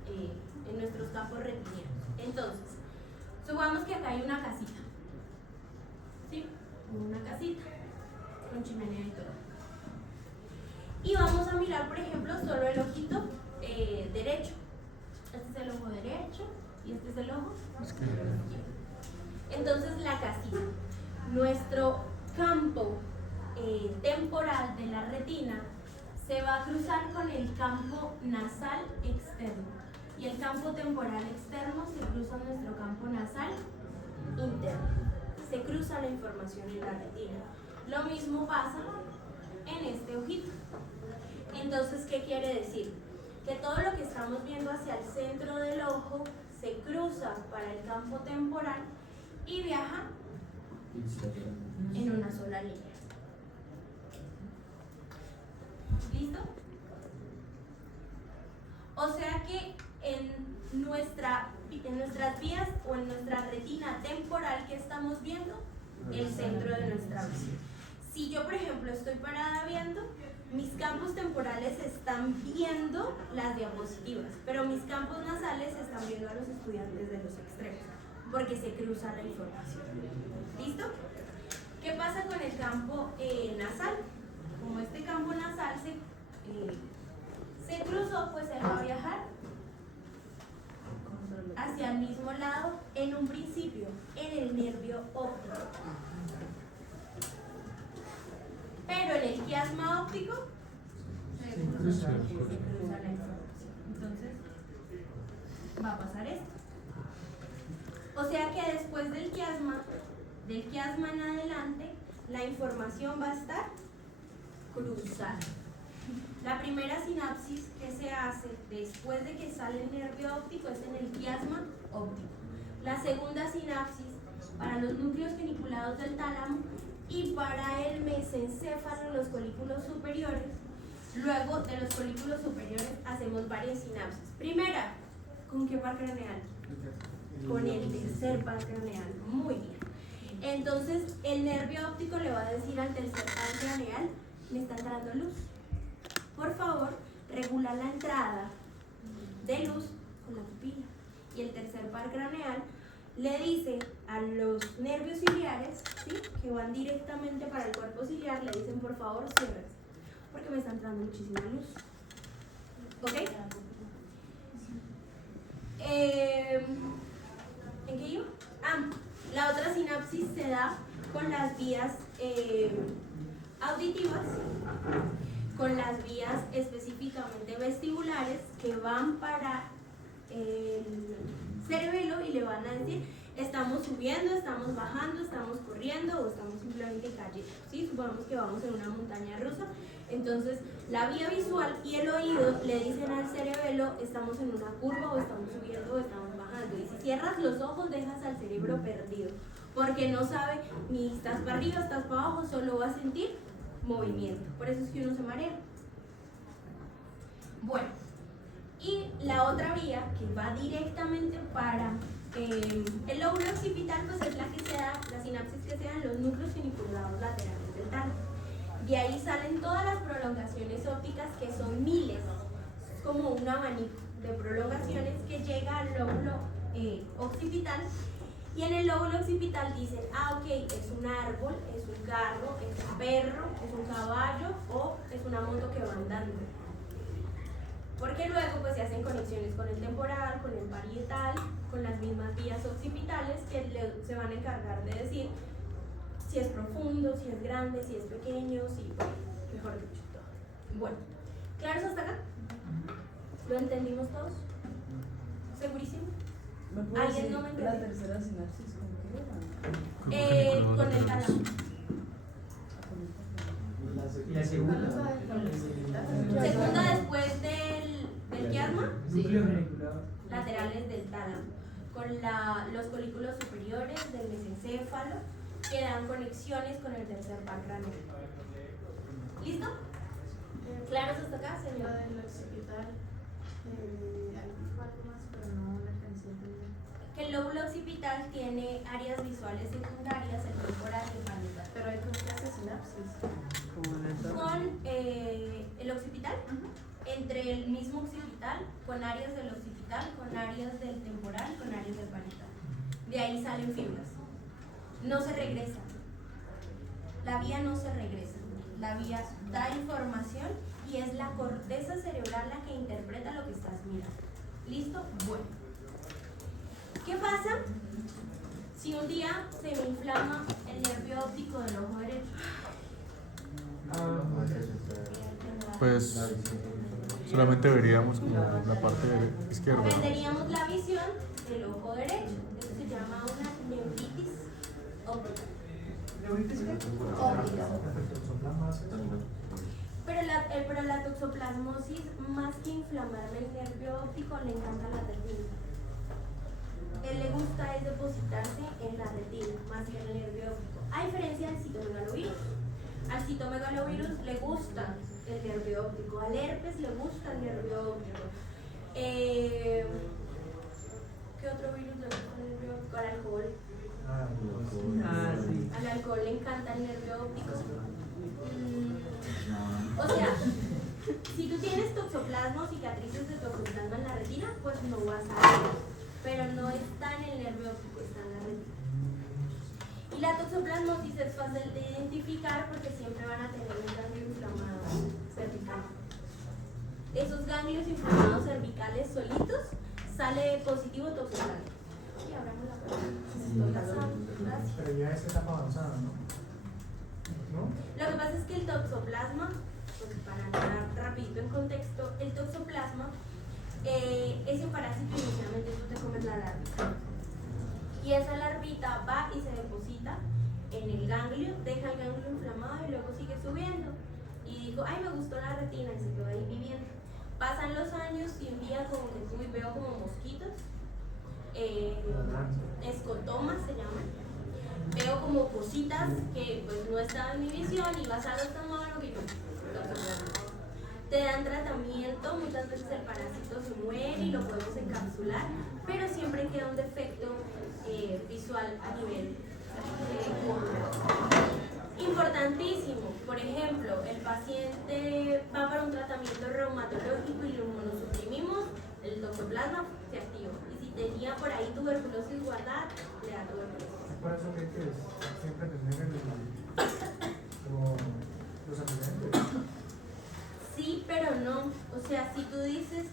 en nuestros campos retinianos. Entonces, supongamos que acá hay una casita, ¿sí? Una casita con chimenea y todo. Y vamos a mirar, por ejemplo, solo el ojito derecho. Este es el ojo derecho y este es el ojo izquierdo. Entonces, la casita, nuestro campo temporal de la retina se va a cruzar con el campo nasal externo. Y el campo temporal externo se cruza con nuestro campo nasal interno. Se cruza la información en la retina. Lo mismo pasa en este ojito. Entonces, ¿qué quiere decir? Que todo lo que estamos viendo hacia el centro del ojo se cruza para el campo temporal y viaja en una sola línea. ¿Listo? O sea que en nuestras vías o en nuestra retina temporal, ¿qué estamos viendo? El centro de nuestra vista. Si yo, por ejemplo, estoy parada viendo, mis campos temporales están viendo las diapositivas, pero mis campos nasales están viendo a los estudiantes de los extremos, porque se cruza la información. ¿Listo? ¿Qué pasa con el campo nasal? Como este campo nasal se cruzó, pues él va a viajar hacia el mismo lado en un principio, en el nervio óptico. Pero en el quiasma óptico se cruza la información. Entonces, va a pasar esto. O sea que después del quiasma en adelante, la información va a estar cruzada. La primera sinapsis que se hace después de que sale el nervio óptico es en el quiasma óptico. La segunda sinapsis para los núcleos geniculados del tálamo y para el mesencéfalo en los colículos superiores. Luego de los colículos superiores hacemos varias sinapsis. Primera, ¿con qué par craneal? Con el tercer par craneal. Muy bien. Entonces el nervio óptico le va a decir al tercer par craneal: me está entrando luz. Por favor, regula la entrada de luz con la pupila. Y el tercer par craneal le dice a los nervios ciliares, ¿sí?, que van directamente para el cuerpo ciliar, le dicen: por favor, ciérrese, porque me está entrando muchísima luz. ¿Ok? ¿En qué iba? La otra sinapsis se da con las vías auditivas, con las vías específicamente vestibulares que van para el cerebelo y le van a decir: estamos subiendo, estamos bajando, estamos corriendo o estamos simplemente cayendo. ¿Sí? Supongamos que vamos en una montaña rusa. Entonces, la vía visual y el oído le dicen al cerebelo: estamos en una curva o estamos subiendo o estamos bajando. Y si cierras los ojos, dejas al cerebro perdido, porque no sabe ni estás para arriba, estás para abajo, solo va a sentir movimiento. Por eso es que uno se marea. Bueno, y la otra vía que va directamente para el lóbulo occipital, pues es la que se da, la sinapsis que se da en los núcleos geniculados laterales del tálamo. De ahí salen todas las prolongaciones ópticas, que son miles. Es como un abanico de prolongaciones que llega al lóbulo occipital. Y en el lóbulo occipital dicen: ok, es un árbol, es un carro, es un perro, es un caballo o es una moto que va andando. Porque luego pues se hacen conexiones con el temporal, con el parietal, con las mismas vías occipitales que se van a encargar de decir si es profundo, si es grande, si es pequeño, si, mejor dicho, todo. Bueno, ¿claros hasta acá? ¿Lo entendimos todos? ¿Segurísimo? ¿Alguien no me entendió? ¿La tercera sinapsis con qué era? Con el tálamo. ¿Y la segunda? Segunda después del quiasma, Núcleo geniculado. laterales del tálamo, con los colículos superiores del mesencéfalo, que dan conexiones con el tercer par craneal. ¿Listo? ¿Claros hasta acá, señor? Lo del occipital, dijo algo más, pero no le alcancé a entender. Que el lóbulo occipital tiene áreas visuales secundarias, el temporal y el parietal. Pero hay con qué hace sinapsis. Con entre el mismo occipital, con áreas del occipital, con áreas del temporal, con áreas del parietal. De ahí salen fibras. No se regresa. La vía no se regresa. La vía da información y es la corteza cerebral la que interpreta lo que estás mirando. ¿Listo? Bueno. ¿Qué pasa si un día se me inflama el nervio óptico del ojo derecho? Pues solamente veríamos como la parte izquierda. Perderíamos la visión del ojo derecho. Eso se llama una neuritis óptica. ¿Neuritis qué? Óptica. Pero la toxoplasmosis, más que inflamarle el nervio óptico, le encanta la retina. Él le gusta es depositarse en la retina, más que en el nervio óptico. A diferencia del citomegalovirus. Al citomegalovirus le gusta el nervio óptico, al herpes le gusta el nervio óptico. ¿Qué otro virus le gusta el nervio óptico? Al alcohol. Sí. Al alcohol le encanta el nervio óptico. O sea, si tú tienes toxoplasma o cicatrices de toxoplasma en la retina, pues no vas a ver. Pero no está en el nervio óptico, está en la retina. Y la toxoplasmosis es fácil de identificar porque siempre van a tener un ganglio inflamado cervical. Esos ganglios inflamados cervicales solitos sale positivo toxoplasma. Y abramos la puerta. Gracias. Pero ya es etapa avanzada, ¿no? Lo que pasa es que el toxoplasma, pues para entrar rapidito en contexto, el toxoplasma es un parásito inicialmente tú te comes la larvita. Y esa larvita va y se deposita en el ganglio, deja el ganglio inflamado y luego sigue subiendo. Y dijo, ay, me gustó la retina y se quedó ahí viviendo. Pasan los años y un día como que tú y veo como mosquitos, escotomas se llaman. Veo como cositas que pues no estaban en mi visión y vas al oftalmólogo y te dan tratamiento, muchas veces el parásito se muere y lo podemos encapsular, pero siempre queda un defecto visual a nivel importantísimo. Por ejemplo, el paciente va para un tratamiento reumatológico y lo inmunosuprimimos, el toxoplasma se activa. Y si tenía por ahí tuberculosis guardada, le da tuberculosis. Por eso que hay que siempre tener los antecedentes. Sí, pero no. O sea, si tú dices,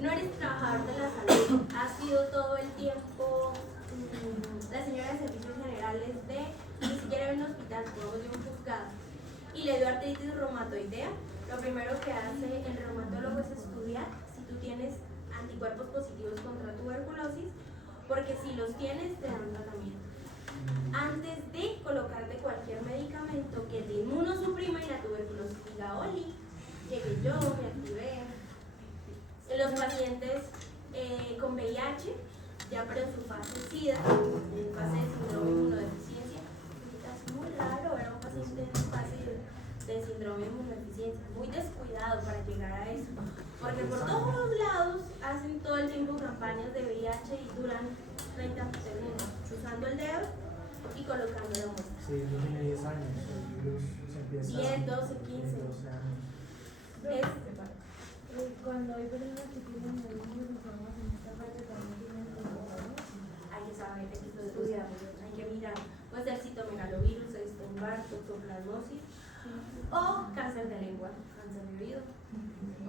no eres trabajador de la salud, has sido todo el tiempo la señora de servicios generales de, ni siquiera en un hospital, podemos de un juzgado, y le dio artritis reumatoidea, lo primero que hace el reumatólogo es estudiar si tú tienes anticuerpos positivos contra tuberculosis, porque si los tienes te dan un tratamiento. Antes de colocarte cualquier medicamento que te inmunosuprima y la tuberculosis diga, oli, llegué yo, me activé. Los pacientes con VIH, ya pero en su fase SIDA, en fase de síndrome de inmunodeficiencia, es muy raro ver a un paciente en fase de síndrome de inmunodeficiencia, muy descuidado para llegar a eso, porque por todos lados hacen todo el tiempo campañas de VIH y duran 30 segundos, usando el dedo y colocando la muestra. Sí, yo tenía 10 años, el virus se empieza 10, 12, 15. 12 años. Cuando hay personas que tienen nervios inflamados en esta parte también tienen toxoplasmosis. Hay que saber, hay que estudiar, hay que mirar. Puede ser citomegalovirus, Epstein-Barr, toxoplasmosis o cáncer de lengua, cáncer de oído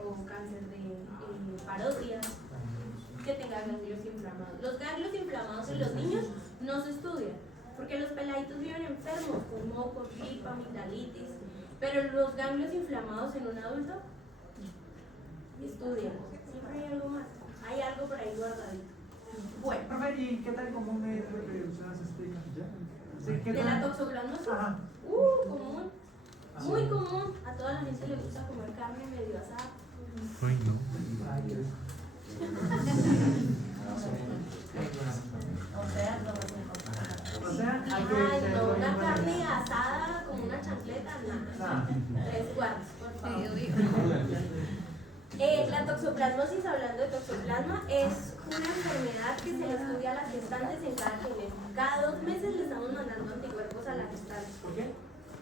o cáncer de parótidas que tenga ganglios inflamados. Los ganglios inflamados en los niños no se estudian porque los peladitos viven enfermos con moco, gripa, amigdalitis, pero los ganglios inflamados en un adulto estudian. Siempre hay algo más, hay algo por ahí guardadito. Bueno, Profe, ¿y qué tan común es lo que ustedes explican? Sí, ¿qué de tan- la toxoplasmosis, Ajá. común, muy común. A toda la gente le gusta comer carne medio asada. Uy, no. Ay, Dios. O sea, hay que Ay, ser no, muy una buena. carne asada como una chancleta, nada. 3 cuartos, por favor. La toxoplasmosis, hablando de toxoplasma, es una enfermedad que se le estudia a las gestantes en cada trimestre. Cada 2 meses le estamos mandando anticuerpos a la gestante. ¿Por qué?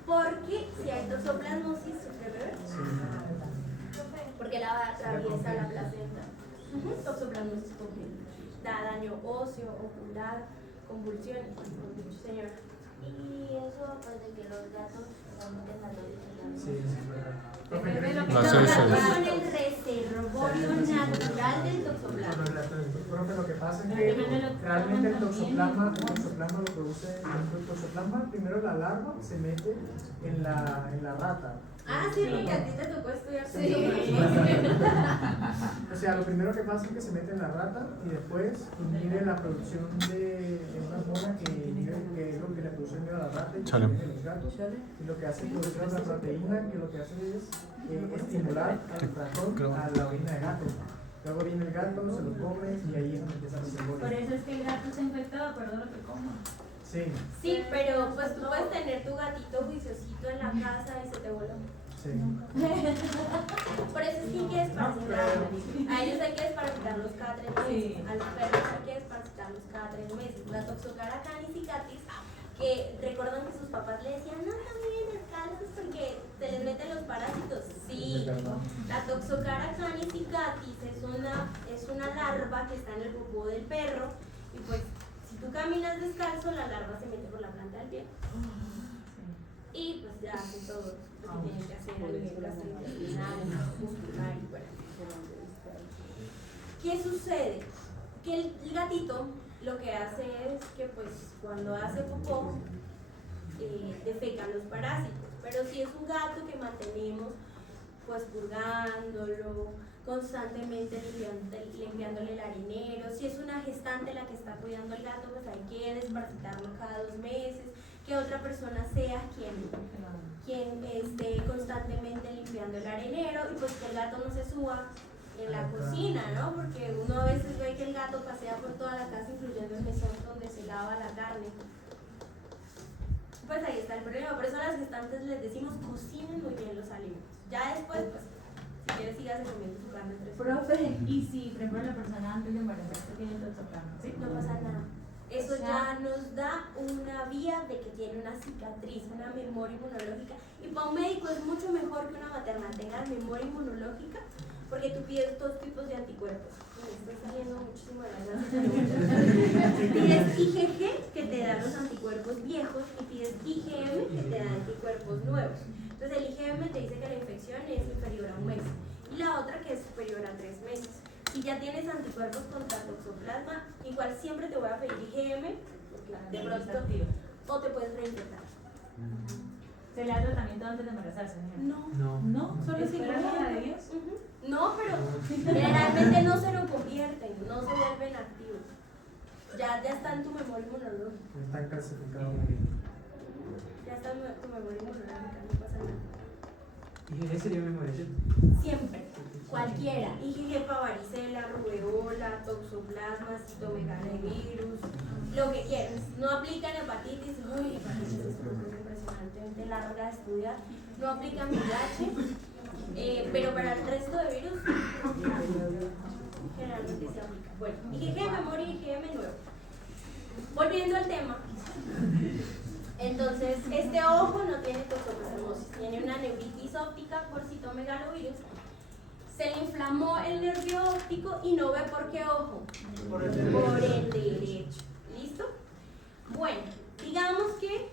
Porque si hay toxoplasmosis, ¿sufre bebé? Porque porque la atraviesa la placenta. Toxoplasmosis compleja. Da daño óseo, ocular, convulsiones. Señora. Y eso, pues de que los gatos transmiten la toxicidad. Sí, sí, es verdad. Depende de lo que Las Los heces. gatos son el reservorio natural del toxoplasma. Profe, lo que pasa es Depende de lo que que realmente el coman toxoplasma también. lo produce, el toxoplasma, primero la larva se mete en la rata. Ah, sí, porque a ti te tocó estudiar. O sea, lo primero que pasa es que se mete en la rata y después inhibe la producción de una hormona que es lo que le produce el miedo a la rata y que Chale. tiene los gatos. Y lo que hace es producir una proteína que lo que hace es estimular al ratón a la orina de gato. Luego viene el gato, se lo come y ahí es donde empiezan los Por embolios. eso es que el gato está infectado de acuerdo a lo que coma. Sí, Sí, pero pues tú puedes tener tu gatito juiciosito en la casa y se te vuela. sí. Por eso es que hay que desparasitarlos. A ellos hay que desparasitarlos cada 3 meses. Sí. A los perros hay que desparasitarlos cada 3 meses. La Toxocara canis, que recuerdan que sus papás le decían, no caminen descalzos porque se les meten los parásitos. Sí, la Toxocara canis es una larva que está en el popó del perro y pues si tú caminas descalzo la larva se mete por la planta del pie y pues ya hace todo lo que tiene que hacer a nivel gastrointestinal, muscular y bueno. ¿Qué sucede? Que el gatito lo que hace es que pues cuando hace popó defecan los parásitos, pero si es un gato que mantenemos pues purgándolo, constantemente limpiándole el arenero, si es una gestante la que está cuidando al gato pues hay que desparasitarlo cada 2 meses, que otra persona sea quien esté constantemente limpiando el arenero y pues que el gato no se suba en la cocina, ¿no? Porque uno a veces ve que el gato pasea por toda la casa incluyendo el mesón donde se lava la carne. Pues ahí está el problema, por eso a las gestantes les decimos cocinen muy bien los alimentos. Ya después, pues, si quieres sígase comiendo su carne 3 horas. Profe, y si, por ejemplo, la persona antes de embarazarse tiene toxoplasma, ¿sí? No pasa nada. Eso O sea, ya nos da una vía de que tiene una cicatriz, una memoria inmunológica. Y para un médico es mucho mejor que una materna tenga memoria inmunológica porque tú pides 2 tipos de anticuerpos. Me estoy saliendo muchísimo de las gracias. Pides IgG, que te da los anticuerpos viejos, y pides IgM, que te da anticuerpos nuevos. Entonces el IgM te dice que la infección es inferior a 1 mes y la otra que es superior a 3 meses. Si ya tienes anticuerpos contra toxoplasma, igual siempre te voy a pedir IgM, porque de pronto, o te puedes reinfectar. ¿Se le da tratamiento antes de embarazarse, señora? No. ¿No? Solo si ¿Espera la de Dios? No, pero generalmente no se lo convierten, no se vuelven activos. Ya está en tu memoria inmunológica. Están calcificados. Ya está en tu memoria inmunológica, no pasa nada. ¿Y ese sería memoria? Siempre, cualquiera. IgG para varicela, rubeola, toxoplasma, citomegalovirus, lo que quieras. No aplica en hepatitis. Uy, hepatitis es una cosa impresionantemente larga de estudiar. No aplica en VIH. Pero para el resto de virus, generalmente se aplica. Bueno, IgG memoria y IgM nuevo. Volviendo al tema. Entonces, este ojo no tiene toxoplasmosis, tiene una neuritis óptica por citomegalovirus. Se le inflamó el nervio óptico y no ve por qué ojo. Por el derecho. ¿Listo? Bueno, digamos que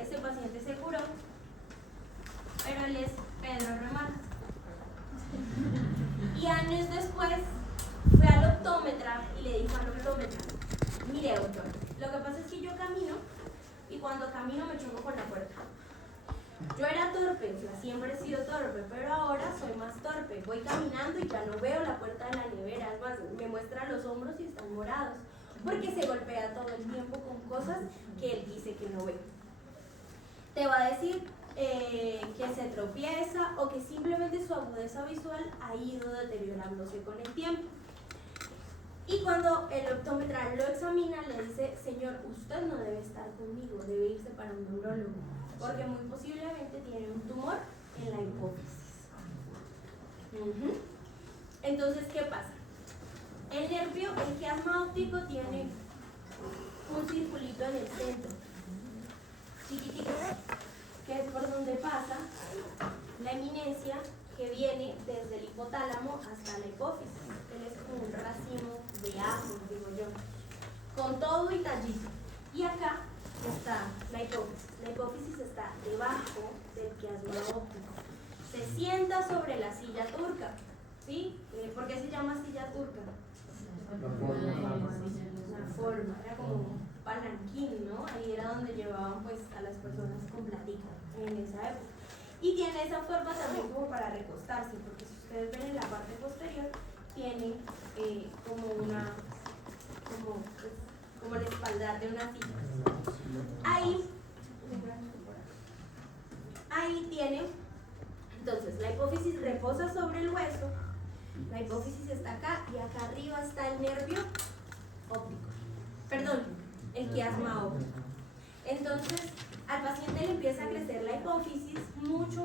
este paciente se curó, pero él es Pedro Remarque. Y años después fue al optómetra y le dijo al optómetra, mire doctor, lo que pasa es que yo camino y cuando camino me choco con la puerta. Yo era torpe, o sea, siempre he sido torpe, pero ahora soy más torpe. Voy caminando y ya no veo la puerta de la nevera, es más, me muestra los hombros y están morados, porque se golpea todo el tiempo con cosas que él dice que no ve. Te va a decir que se tropieza o que simplemente su agudeza visual ha ido deteriorándose con el tiempo. Y cuando el optómetra lo examina, le dice, señor, usted no debe estar conmigo, debe irse para un neurólogo, porque muy posiblemente tiene un tumor en la hipófisis. Entonces, ¿qué pasa? El nervio, el quiasma óptico tiene un circulito en el centro, chiquitito, que es por donde pasa la eminencia que viene desde el hipotálamo hasta la hipófisis. Él es como un racimo de ajos, digo yo, con todo y tallito. Y acá está la hipófisis. La hipófisis está debajo del quiasma óptico. Se sienta sobre la silla turca. ¿Sí? ¿Por qué se llama silla turca? La forma, era como un palanquín, ¿no? Ahí era donde llevaban pues a las personas con platica en esa época. Y tiene esa forma también como para recostarse, porque si ustedes ven en la parte posterior, tiene como el espaldar de una silla. Ahí tiene, entonces la hipófisis reposa sobre el hueso, la hipófisis está acá y acá arriba está el nervio óptico, perdón, el quiasma óptico. Entonces al paciente le empieza a crecer la hipófisis mucho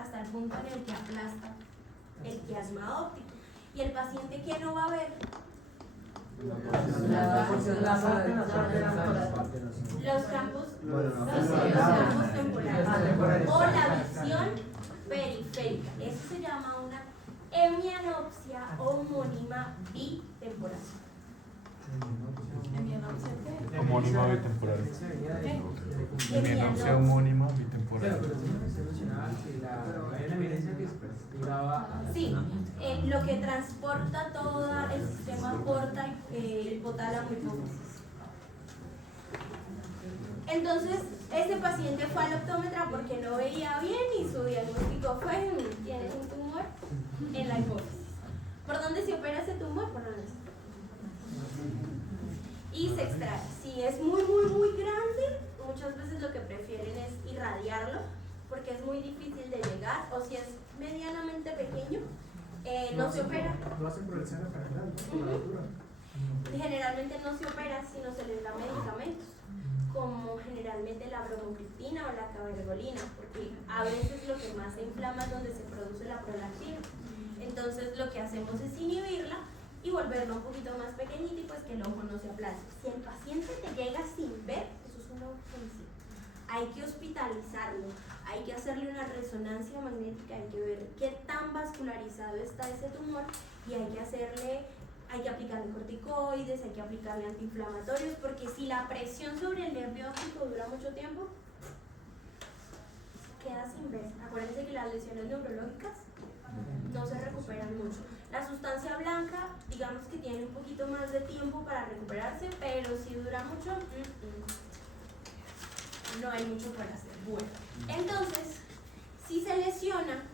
hasta el punto en el que aplasta el quiasma óptico. Y el paciente, ¿qué no va a ver? Los campos temporales o la visión periférica. Eso se llama una hemianopsia homónima bitemporal. Homónima bitemporal. Hemianopsia homónima bitemporal. Sí, lo que transporta todo el sistema porta el hipotálamo hipófisis. Entonces, este paciente fue al optómetra porque no veía bien y su diagnóstico fue: tienes un tumor en la hipófisis. ¿Por dónde se opera ese tumor? Por la nariz. Y se extrae. Si es muy grande, muchas veces lo que prefieren es irradiarlo porque es muy difícil de llegar, o si es medianamente pequeño, no se opera. Lo hacen por el seno general, ¿no? Por la altura. Generalmente no se opera, sino se les da medicamentos, como generalmente la bromocriptina o la cabergolina, porque a veces lo que más se inflama es donde se produce la prolactina. Entonces lo que hacemos es inhibirla y volverlo un poquito más pequeñito y pues que el ojo no se aplaste. Si el paciente te llega sin ver, eso es una urgencia. Hay que hospitalizarlo, hay que hacerle una resonancia magnética, hay que ver qué tan vascularizado está ese tumor y hay que aplicarle corticoides, hay que aplicarle antiinflamatorios, porque si la presión sobre el nervio óptico dura mucho tiempo, queda sin ver. Acuérdense que las lesiones neurológicas no se recuperan mucho. La sustancia blanca, digamos que tiene un poquito más de tiempo para recuperarse, pero si dura mucho, no hay mucho para hacer. Bueno, entonces, si se lesiona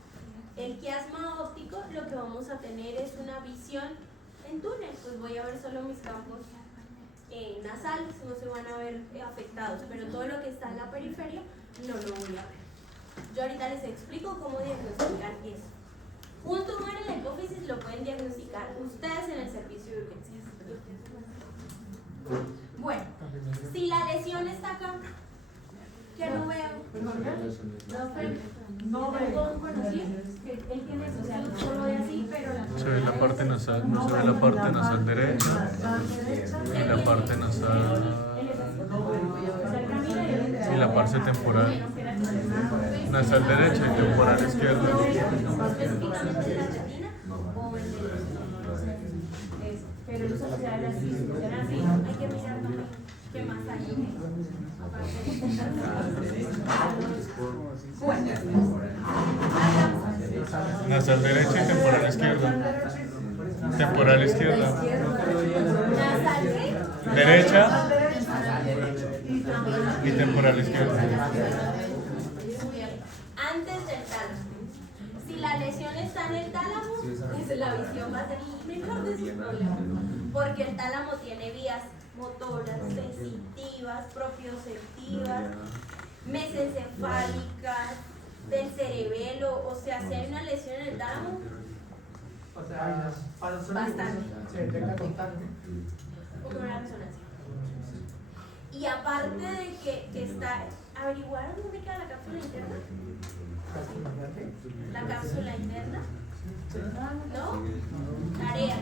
el quiasma óptico, lo que vamos a tener es una visión en túnel. Pues voy a ver solo mis campos nasales, no se van a ver afectados, pero todo lo que está en la periferia no lo voy a ver. Yo ahorita les explico cómo diagnosticar eso. Un tumor en la hipófisis lo pueden diagnosticar ustedes en el servicio de urgencias. Bueno, si la lesión está acá, ¿qué no veo? No veo. ¿Sí? Él tiene eso, o sea, solo ve así, pero Se ve la parte nasal, no se ve la parte nasal derecha y la parte nasal y la parte temporal. Nasal derecha y temporal izquierda. específicamente de la retina o el de pero los sociales así funciona así. Hay que mirar también qué más hay. Nasal derecha y temporal izquierda. Temporal izquierda. Nasal ¿qué? Derecha y temporal izquierda. Antes del tálamo. Si la lesión está en el tálamo, pues la visión va a ser el menor de sus problemas. Porque el tálamo tiene vías motoras, sensitivas, propioceptivas, mesencefálicas, del cerebelo. O sea, si hay una lesión en el tálamo, O sea, bastante. se detecta constante. Como una resonancia. Y aparte de que está, ¿averiguaron dónde queda la cápsula interna? La cápsula interna. ¿No? Tarea.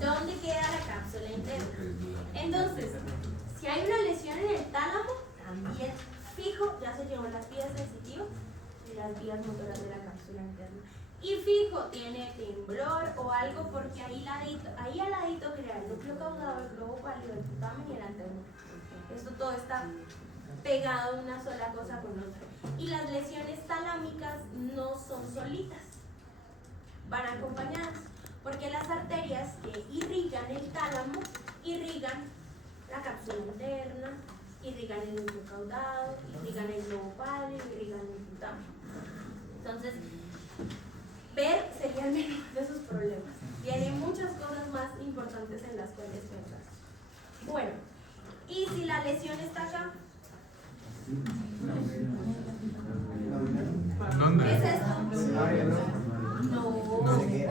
¿Dónde queda la cápsula interna? Entonces, si hay una lesión en el tálamo, también fijo, ya se llegó las vías sensitivas, las vías motoras de la cápsula interna. Y fijo, tiene temblor o algo porque ahí al ladito crea el núcleo caudado, el globo pálido, el putamen y el anteútero. Esto todo está pegado una sola cosa con otra. Y las lesiones talámicas no son solitas, van acompañadas, porque las arterias que irrigan el tálamo irrigan la cápsula interna, irrigan el núcleo caudado, irrigan el globo pálido, irrigan el putamen. Entonces, ver sería el menor de sus problemas. Tiene muchas cosas más importantes en las cuales pensar. Bueno, y si la lesión está acá, ¿Dónde? ¿qué es esto? No,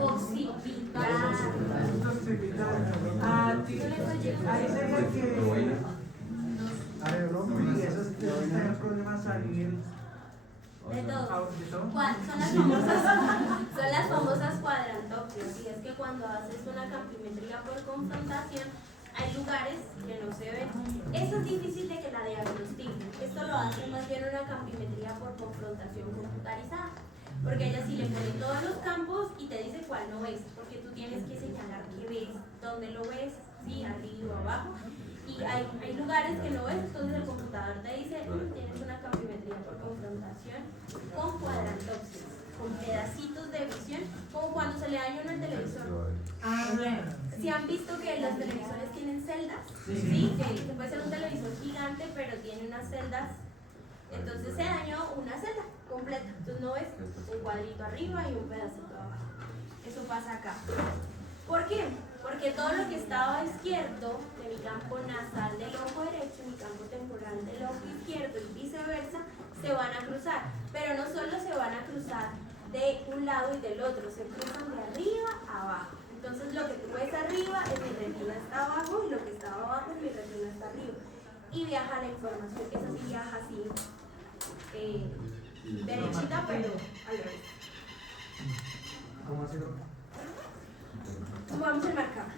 occipital. Ahí sería que esos tienen problemas a nivel De todo. ¿de todo? Son las famosas cuadrantopias. Y es que cuando haces una campimetría por confrontación, hay lugares que no se ven. Eso es difícil de que la diagnostiquen. Esto lo hace más bien una campimetría por confrontación computarizada. Porque ella sí le pone todos los campos y te dice cuál no ves. Porque tú tienes que señalar qué ves, dónde lo ves, sí, arriba o abajo. Y hay lugares que no ves, entonces el computador te dice, tienes una campimetría por confrontación con cuadrantopsias, con pedacitos de visión, como cuando se le daña uno el televisor. ¿Sí han visto que los televisores tienen celdas? Sí, que puede ser un televisor gigante, pero tiene unas celdas. Entonces se dañó una celda completa. Entonces no ves un cuadrito arriba y un pedacito abajo. Eso pasa acá. ¿Por qué? Porque todo lo que estaba a izquierdo de mi campo nasal del ojo derecho y mi campo temporal del ojo izquierdo y viceversa se van a cruzar. Pero no solo se van a cruzar de un lado y del otro, se cruzan de arriba a abajo. Entonces lo que tú ves arriba es mi retina está abajo y lo que está abajo es mi retina está arriba. Y viaja la información, esa sí viaja así, derechita, pero al revés. ¿Cómo así? Vamos al marcador.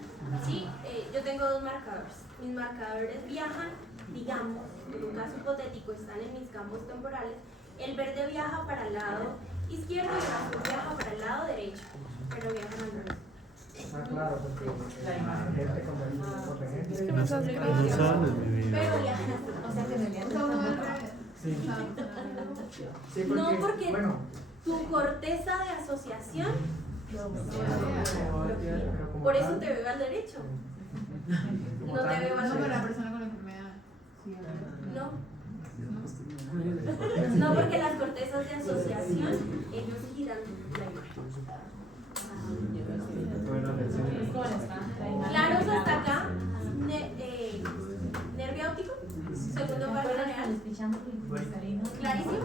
¿Sí? Yo tengo dos marcadores. Mis marcadores viajan, digamos, en un caso hipotético, están en mis campos temporales. El verde viaja para el lado izquierdo y el azul viaja para el lado derecho, pero viajan al revés. Ah, claro, porque la imagen gente con el protegente. Pero viajan así. O sea, que en realidad Sí. Sí, No, porque bueno, tu corteza de asociación, pero como por eso tal, te veo al derecho. como No te tal, veo al sí. No, pero la derecho. persona con la enfermedad. Sí, No. No, porque las cortezas de asociación, ellos giran la imagen. Claros hasta acá, nervio óptico, segundo par craneal, clarísimo.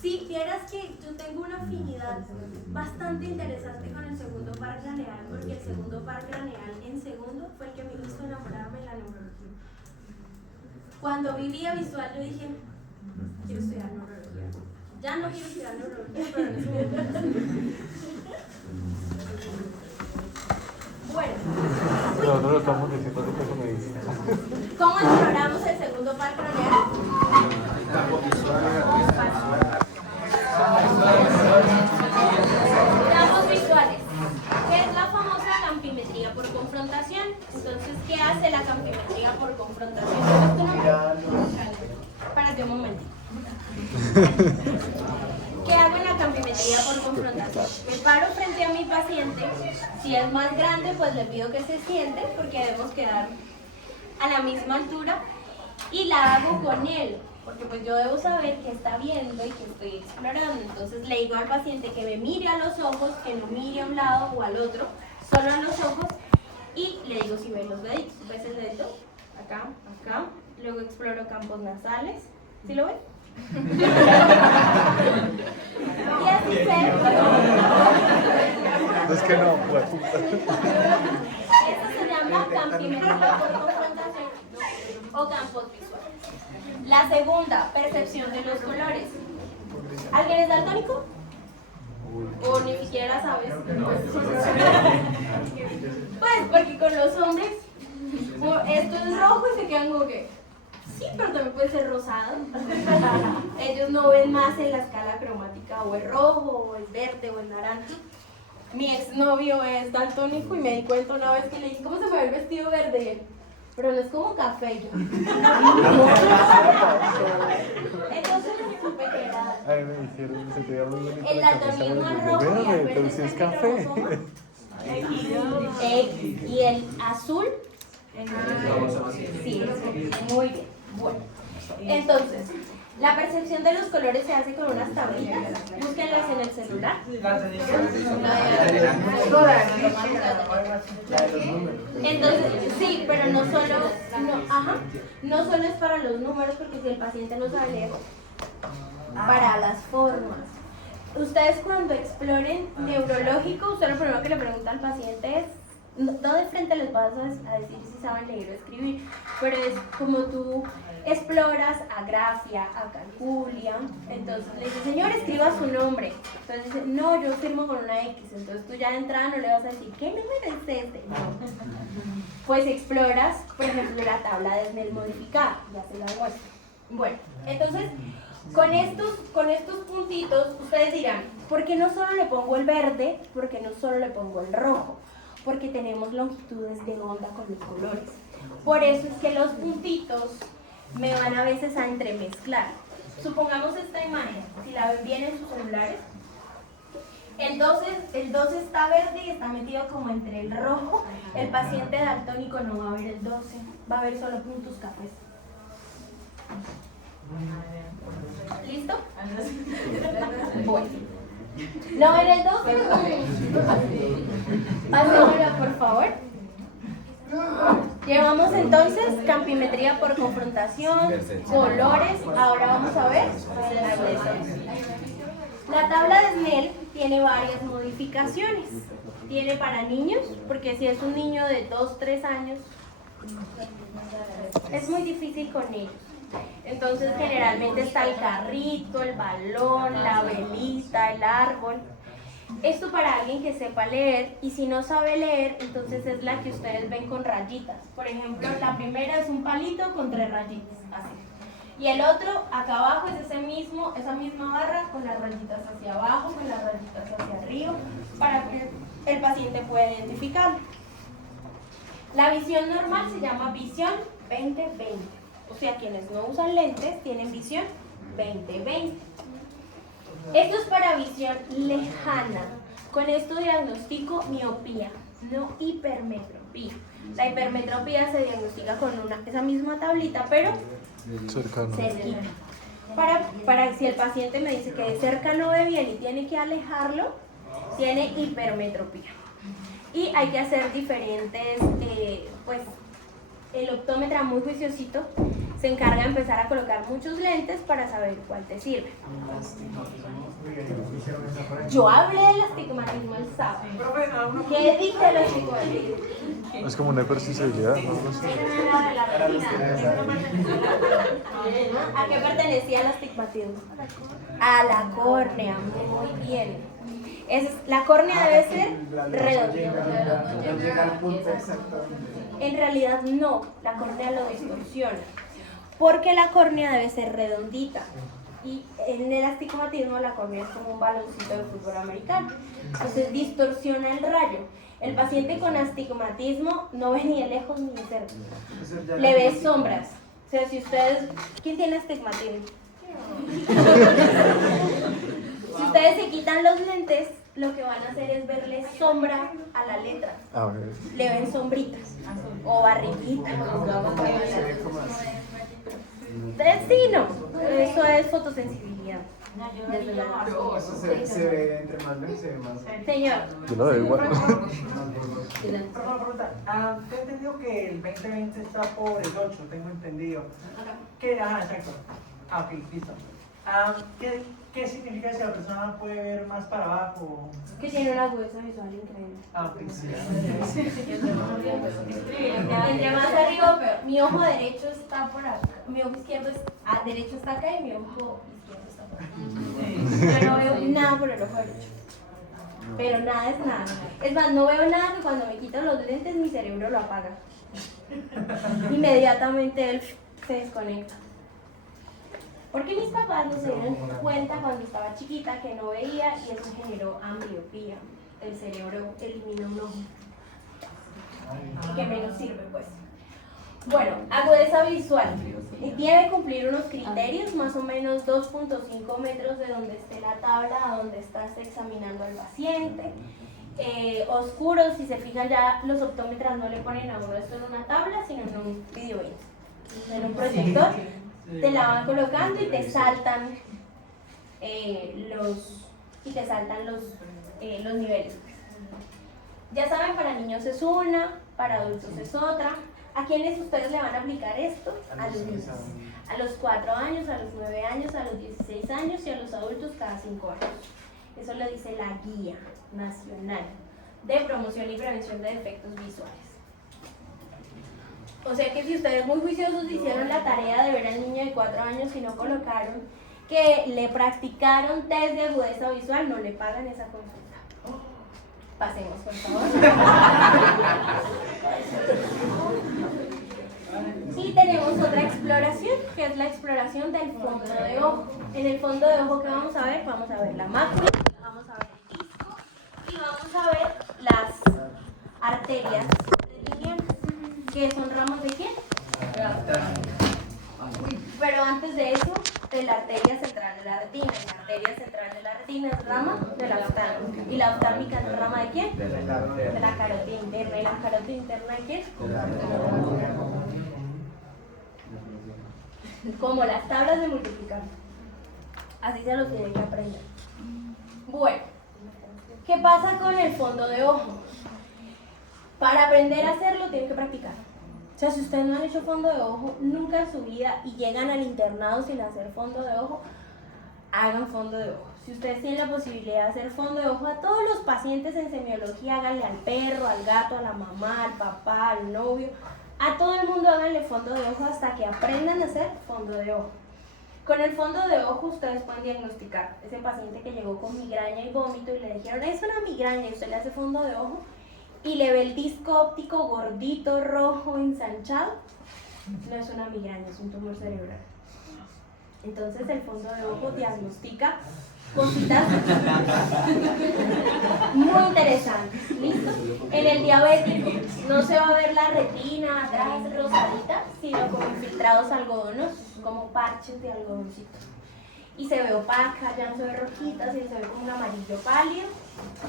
Si vieras que yo tengo una afinidad bastante interesante con el segundo par craneal, porque el segundo par craneal en segundo fue el que me hizo enamorarme de la neurología. Cuando vivía visual yo dije, quiero estudiar neurología. Ya no quiero estudiar neurología, pero en ese momento. Bueno, Nosotros lo estamos diciendo que eso me dice. ¿cómo exploramos el segundo par craneal? Campos visuales, que es la famosa campimetría por confrontación. Entonces, ¿qué hace la campimetría por confrontación? Espérate un momento. ¿Qué hago en la campimetría por confrontación? Me paro frente a mi paciente. Si es más grande, pues le pido que se siente porque debemos quedar a la misma altura y la hago con él, porque pues yo debo saber qué está viendo y qué estoy explorando. Entonces le digo al paciente que me mire a los ojos, que no mire a un lado o al otro, solo a los ojos, y le digo si ve los deditos. ¿Ves el dedito? Acá, acá. Luego exploro campos nasales. ¿Sí lo ven? Y así Es que no, pues. Esto se llama campimetría por confrontación o campos visuales. La segunda, percepción de los colores. ¿Alguien es daltónico? ¿O ni siquiera sabes? Pues porque con los hombres esto es rojo y se quedan como que Sí, pero también puede ser rosado. Ellos no ven más en la escala cromática, o es rojo, o es verde, o es naranja. Mi exnovio es daltónico y me di cuenta una vez que le dije, ¿cómo se me ve el vestido verde? Y él, pero no es como café. Y yo. Entonces supe que era. Ay, me dijeron, se te veía muy bonito. El daltonismo es rojo y el verde pero si es café. Y el azul. Sí, muy bien. Bueno, entonces, la percepción de los colores se hace con unas tablitas. Búsquenlas en el celular. Entonces, sí, pero no solo es para los números, porque si el paciente no sabe leer, para las formas. Ustedes cuando exploren neurológico, usted lo primero que le pregunta al paciente es, no de frente les vas a decir si saben leer o escribir, pero es como tú exploras a grafia, a calculia, entonces le dices, señor, escriba su nombre, entonces dice, no, yo firmo con una X, entonces tú ya de entrada no le vas a decir, ¿qué número es este? No. Pues exploras, por ejemplo, la tabla de Snell modificada, ya se la muestro. Bueno, entonces, con estos puntitos, ustedes dirán, ¿por qué no solo le pongo el verde? ¿Por qué no solo le pongo el rojo? Porque tenemos longitudes de onda con los colores. Por eso es que los puntitos me van a veces a entremezclar. Supongamos esta imagen, si la ven bien en sus celulares, el 12 está verde y está metido como entre el rojo. El paciente daltónico no va a ver el 12, va a ver solo puntos cafés. ¿Listo? Bueno. ¿No ven el 12? Pásenmela, por favor. Llevamos entonces campimetría por confrontación, colores. Ahora vamos a ver las letras. La tabla de Snell tiene varias modificaciones. Tiene para niños, porque si es un niño de 2, 3 años, es muy difícil con ellos. Entonces generalmente está el carrito, el balón, la velita, el árbol. Esto para alguien que sepa leer, y si no sabe leer, entonces es la que ustedes ven con rayitas. Por ejemplo, la primera es un palito con 3 rayitas, así. Y el otro, acá abajo, es esa misma barra con las rayitas hacia abajo, con las rayitas hacia arriba, para que el paciente pueda identificarlo. La visión normal se llama visión 20-20. O sea, quienes no usan lentes tienen visión 20-20. Esto es para visión lejana. Con esto diagnostico miopía, no hipermetropía. La hipermetropía se diagnostica con esa misma tablita, pero cerquita. Para si el paciente me dice que de cerca no ve bien y tiene que alejarlo, tiene hipermetropía. Y hay que hacer diferentes, pues el optómetra muy juiciosito se encarga de empezar a colocar muchos lentes para saber cuál te sirve. Yo hablé del astigmatismo el sábado. ¿Qué dije del astigmatismo? Es como una hipersensibilidad, ¿no? ¿A qué pertenecía el astigmatismo? A la córnea, muy bien. La córnea debe ser redonda. En realidad no, la córnea lo distorsiona, porque la córnea debe ser redondita. Y en el astigmatismo la córnea es como un baloncito de fútbol americano. Entonces distorsiona el rayo. El paciente con astigmatismo no ve ni de lejos ni de cerca. Le ve sombras. O sea, si ustedes... ¿Quién tiene astigmatismo? Si ustedes se quitan los lentes, lo que van a hacer es verle sombra a la letra. Le ven sombritas o barriguitas. Sí, no. Eso es fotosensibilidad. Desde luego. Eso se ve entre más lejos, se ve más. Señor. Yo lo veo igual. Pregunta, te he entendido que el 2020 está por el 8, tengo entendido. Exacto. Ok, listo. ¿Qué significa si la persona puede ver más para abajo? Que tiene una agudeza visual increíble. Entre más arriba, peor. Mi ojo derecho está por acá. Mi ojo izquierdo derecho está acá y mi ojo izquierdo está por acá. Yo no veo nada por el ojo derecho. Pero nada es nada. Es más, no veo nada que cuando me quito los lentes mi cerebro lo apaga. Inmediatamente él se desconecta. Porque mis papás no se dieron cuenta cuando estaba chiquita que no veía y eso generó ambliopía. El cerebro elimina un ojo. Y que menos sirve, pues. Bueno, agudeza visual. Debe cumplir unos criterios, más o menos 2.5 metros de donde esté la tabla a donde estás examinando al paciente. Oscuros, si se fijan ya los optómetras no le ponen a uno esto en una tabla, sino en un video en un proyector. Te la van colocando y te saltan los niveles. Ya saben, para niños es una, para adultos es otra. ¿A quiénes ustedes le van a aplicar esto? A los niños. A los 4 años, a los 9 años, a los 16 años y a los adultos cada 5 años. Eso lo dice la Guía Nacional de Promoción y Prevención de Defectos Visuales. O sea que si ustedes muy juiciosos hicieron la tarea de ver al niño de 4 años y no colocaron que le practicaron test de agudeza visual, no le pagan esa consulta. Pasemos, por favor. Y tenemos otra exploración, que es la exploración del fondo de ojo. En el fondo de ojo, ¿qué vamos a ver? Vamos a ver la mácula, vamos a ver el disco y vamos a ver las arterias lineales, que son ramas de quién? Pero antes de eso, de la arteria central de la retina. La arteria central de la retina es rama de la oftálmica. ¿Y la oftálmica es rama de quién? De la carótida interna. ¿Y la carótida interna de quién? Como las tablas de multiplicar. Así se los tienen que aprender. Bueno, ¿qué pasa con el fondo de ojo? Para aprender a hacerlo tienen que practicar. O sea, si ustedes no han hecho fondo de ojo nunca en su vida y llegan al internado sin hacer fondo de ojo, hagan fondo de ojo. Si ustedes tienen la posibilidad de hacer fondo de ojo, a todos los pacientes en semiología, háganle al perro, al gato, a la mamá, al papá, al novio, a todo el mundo háganle fondo de ojo hasta que aprendan a hacer fondo de ojo. Con el fondo de ojo ustedes pueden diagnosticar ese paciente que llegó con migraña y vómito y le dijeron, es una migraña, y usted le hace fondo de ojo y le ve el disco óptico gordito, rojo, ensanchado, no es una migraña, es un tumor cerebral. Entonces el fondo de ojo diagnostica cositas muy interesantes. ¿Listo? En el diabético no se va a ver la retina atrás rosadita, sino como infiltrados algodonos, como parches de algodoncito. Y se ve opaca, ya no se ve rojita, se ve como un amarillo pálido.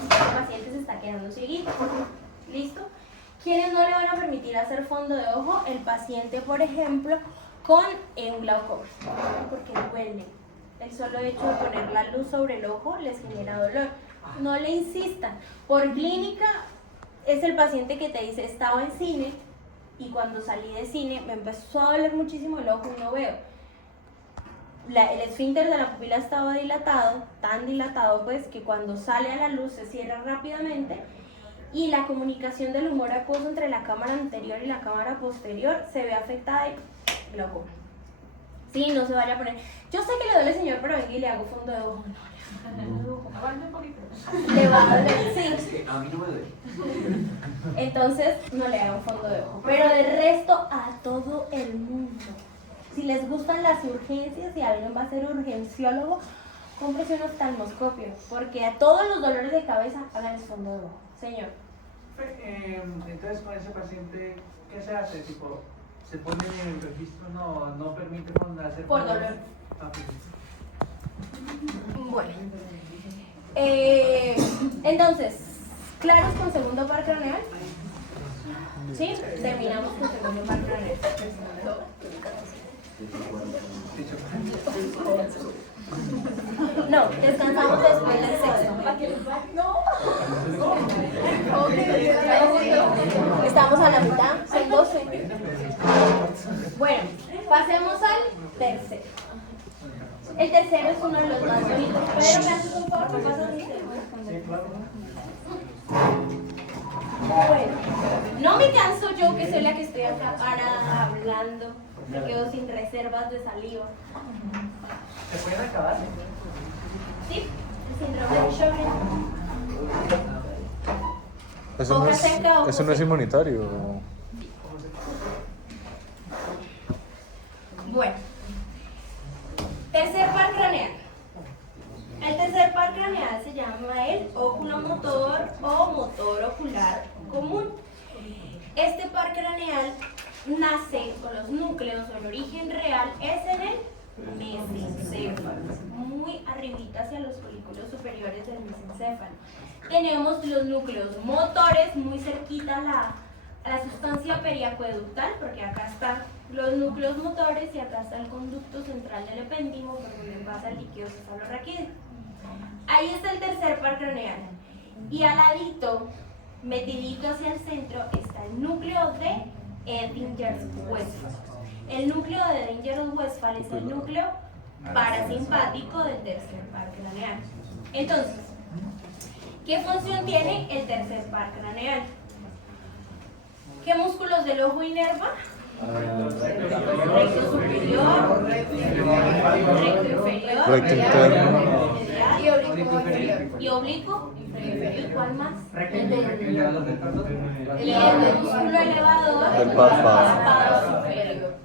El paciente se está quedando cieguito. ¿Listo? ¿Quiénes no le van a permitir hacer fondo de ojo? El paciente, por ejemplo, con un glaucoma, porque duele. El solo hecho de poner la luz sobre el ojo les genera dolor. No le insistan. Por clínica es el paciente que te dice, estaba en cine y cuando salí de cine me empezó a doler muchísimo el ojo y no veo. El esfínter de la pupila estaba dilatado, tan dilatado pues que cuando sale a la luz se cierra rápidamente y la comunicación del humor acuoso entre la cámara anterior y la cámara posterior se ve afectada y glaucoma. Sí, no se vaya a poner. Yo sé que le duele, señor, pero venga y le hago fondo de ojo. No, le va a doler, sí. A mí no me duele. Entonces, no le hago fondo de ojo. Pero de resto, a todo el mundo. Si les gustan las urgencias y alguien va a ser urgenciólogo, cómprese un oftalmoscopio. Porque a todos los dolores de cabeza, hagan el fondo de ojo. Señor. Entonces, con ese paciente, ¿qué se hace? Tipo, ¿se pone en el registro? No permite hacer por dolor. Bueno. Entonces, ¿claros con segundo par craneal? ¿Sí? Terminamos con segundo par craneal. No, descansamos después del sexto. No. Estamos a la mitad, son 12. Bueno, pasemos al tercero. El tercero es uno de los más bonitos. Pero me haces un favor, me pasas mi Bueno, no me canso yo, que soy la que estoy acá parada hablando. Me quedo sin reservas de saliva. ¿Se pueden acabar? Sí, el síndrome de Sjögren. Eso no es inmunitario. Bueno, tercer par craneal. El tercer par craneal se llama el oculomotor o motor ocular común. Este par craneal nace con los núcleos o el origen real es en el mesencéfalo, muy arribita hacia los folículos superiores del mesencéfalo. Tenemos los núcleos motores muy cerquita a la sustancia periacueductal, porque acá están los núcleos motores y acá está el conducto central del epéndimo por donde pasa el líquido cefalorraquídeo. Ahí está el tercer par craneal y al ladito, metidito hacia el centro, está el núcleo de Eddington-Westphal. El núcleo de Eddington-Westphal es el núcleo parasimpático del tercer par craneal. Entonces, ¿qué función tiene el tercer par craneal? ¿Qué músculos del ojo inerva? Recto superior, recto inferior, Recto interno. y oblicuo inferior. ¿Y oblicuo? ¿Y cuál más? Y el músculo elevador Del párpado. párpado superior.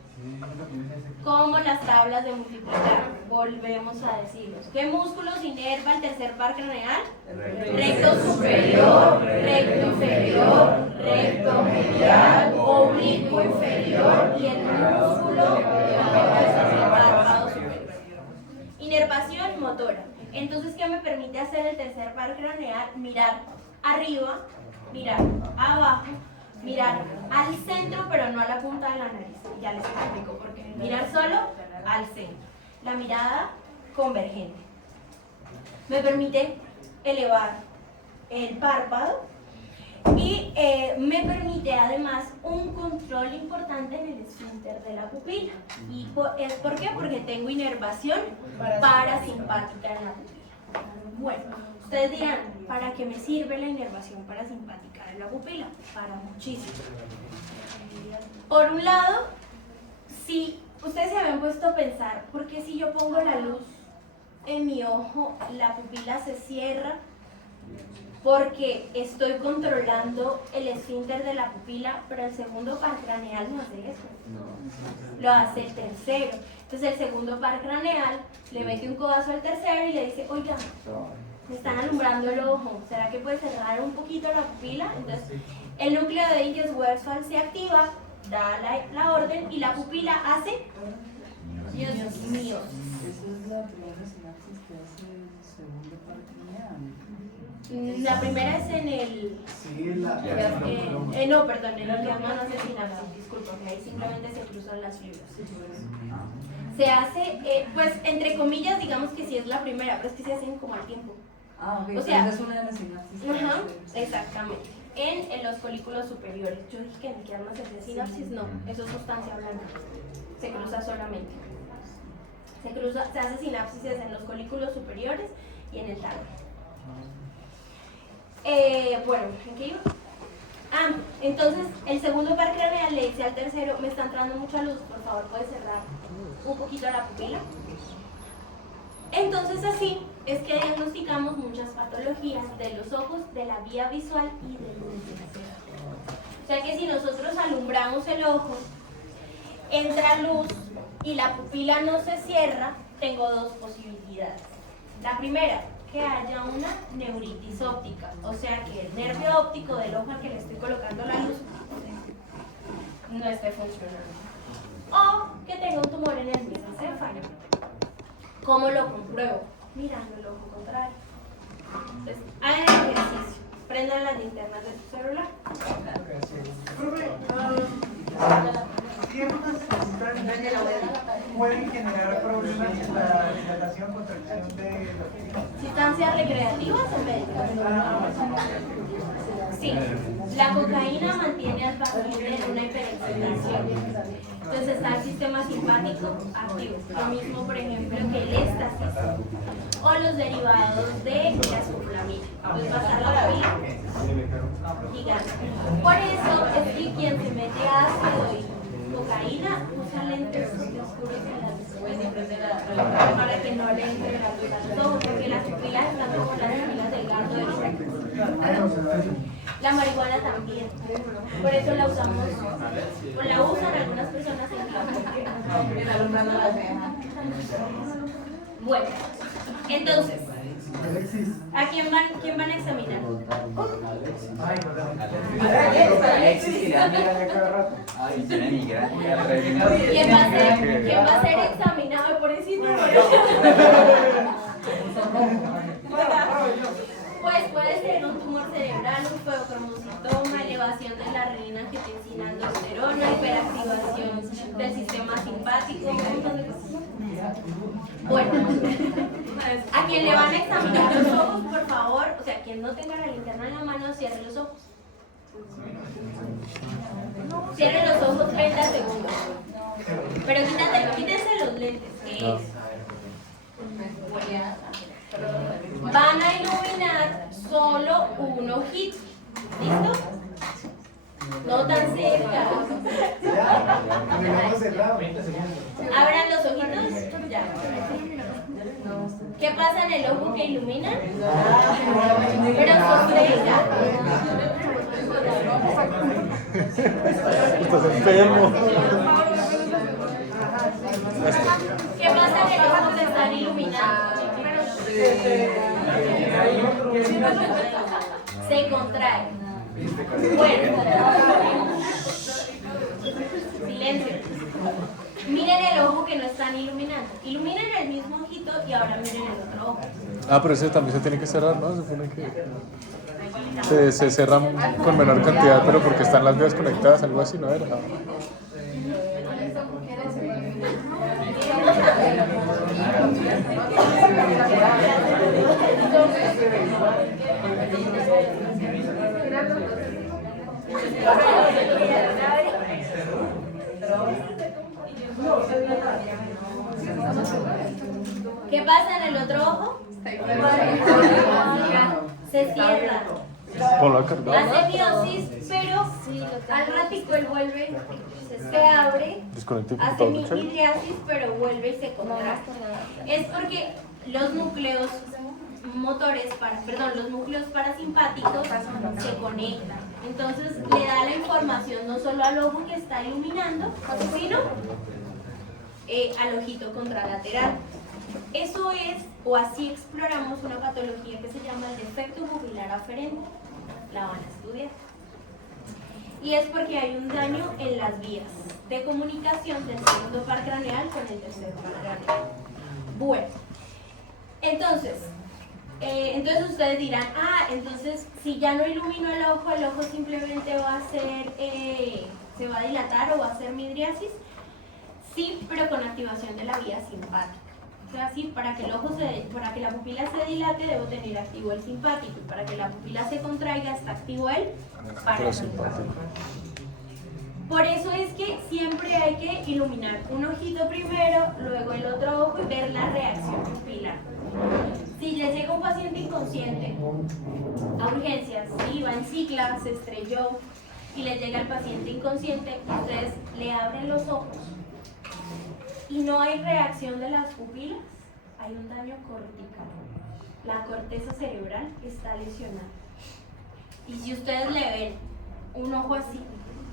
Como las tablas de multiplicar. Volvemos a decirlos. ¿Qué músculos inerva el tercer par craneal? Recto superior, recto inferior, recto medial, oblicuo inferior y el músculo párpado superior. Inervación motora. Entonces, ¿qué me permite hacer el tercer par craneal? Mirar arriba, mirar abajo, mirar al centro, pero no a la punta de la nariz. Ya les explico por qué. Mirar solo al centro. La mirada convergente. Me permite elevar el párpado y me permite además un control importante en el esfínter de la pupila. ¿Y por qué? Porque tengo inervación parasimpática en la pupila. Bueno, ustedes dirán, ¿para qué me sirve la inervación parasimpática de la pupila? Para muchísimo. Por un lado, si ustedes se habían puesto a pensar, ¿por qué si yo pongo la luz en mi ojo, la pupila se cierra? Porque estoy controlando el esfínter de la pupila, pero el segundo par craneal no hace eso. Lo hace el tercero. Entonces el segundo par craneal le mete un codazo al tercero y le dice, oiga, me están alumbrando el ojo, ¿será que puede cerrar un poquito la pupila? Entonces el núcleo de Eddington-Westphal se activa, da la orden y la pupila hace Dios mío. Esa es la primera sinapsis que hace el segundo par craneal. La primera es en el... Sí, la... no, perdón, en el que no hace sinapsis, discúlpame, ahí simplemente se cruzan las fibras. Se hace, pues, entre comillas, digamos que sí es la primera, pero es que se hacen como al tiempo. Ah, ok, O sea, esa es una de las sinapsis. que Ajá, hace. exactamente. En los folículos superiores. Yo dije que ni que armas de sinapsis, no, eso es sustancia blanca. Se cruza solamente. Se hace sinapsis en los folículos superiores y en el tálamo. Bueno, ¿en qué iba? Entonces el segundo par craneal le dice al tercero, me está entrando mucha luz, por favor puedes cerrar un poquito la pupila. Entonces así es que diagnosticamos muchas patologías de los ojos, de la vía visual y del mesencéfalo. O sea que si nosotros alumbramos el ojo, entra luz y la pupila no se cierra, tengo dos posibilidades. La primera, que haya una neuritis óptica, o sea que el nervio óptico del ojo al que le estoy colocando la luz no esté funcionando. O que tenga un tumor en el mesencéfalo. ¿Cómo lo compruebo? Mirando el ojo contrario. Entonces, hagan el ejercicio. Prendan las linternas de su celular. Profe, ¿qué otras sustancias pueden generar problemas en la dilatación, contracción de la pupila? ¿Sustancias recreativas o médicas? Sí, la cocaína mantiene al paciente en una hiperexcitación. Entonces está el sistema simpático activo. Lo mismo, por ejemplo, que el éxtasis o los derivados de la escopolamina. Entonces va a estar la pupila gigante. Por eso es que quien se mete ácido y cocaína usa lentes oscuros para que no le entre la luz a los ojos, porque las pupilas están como las pupilas del gato del recto. La marihuana también. Por eso la usamos, o la usan algunas personas en clase. Bueno, entonces, ¿a quién van a examinar? Alexis, que le da migraña cada rato. Ay, tiene migraña. ¿Quién va a ser examinado? Pobrecito. Pues puede ser un tumor cerebral, un feocromocitoma, elevación de la renina, angiotensina, aldosterona, hiperactivación del sistema simpático, un montón de cosas. Bueno, a quien le van a examinar los ojos, por favor, o sea, quien no tenga la linterna en la mano, cierre los ojos. Cierre los ojos 30 segundos. Pero quítense los lentes. Eso. Van a iluminar solo un ojito. ¿Listo? No tan cerca. Abran los ojitos. Ya. ¿Qué pasa en el ojo que ilumina? Pero sostenga. Estás enfermo. ¿Qué pasa en el ojo que están iluminando? Se contrae. Bueno. Silencio. Miren el ojo que no están iluminando. Iluminen el mismo ojito y ahora miren el otro ojo. Ah, pero ese también se tiene que cerrar, ¿no? Se supone que se cerran con menor cantidad, pero porque están las vías conectadas, algo así, ¿no era? ¿Qué pasa en el otro ojo? Se cierra. Ponlo a cargar. Hace miosis, pero al ratico él vuelve, se abre, Desconecte el hace computador, ¿sí? midriasis, pero vuelve y se contrae. Es porque los núcleos motores, los núcleos parasimpáticos se conectan. Entonces le da la información no solo al ojo que está iluminando, sino al ojito contralateral. Eso es, o así exploramos una patología que se llama el defecto pupilar aferente. La van a estudiar. Y es porque hay un daño en las vías de comunicación del segundo par craneal con el tercer par craneal. Bueno, entonces ustedes dirán, entonces si ya no ilumino el ojo simplemente va a ser, se va a dilatar o va a ser midriasis. Sí, pero con activación de la vía simpática. O sea, sí, para que la pupila se dilate debo tener activo el simpático, y para que la pupila se contraiga está activo el parasimpático. Por eso es que siempre hay que iluminar un ojito primero, luego el otro ojo y ver la reacción pupilar. Si les llega un paciente inconsciente a urgencias, ¿sí? Va en cicla, se estrelló y les llega el paciente inconsciente, ustedes le abren los ojos y no hay reacción de las pupilas, hay un daño cortical. La corteza cerebral está lesionada. Y si ustedes le ven un ojo así,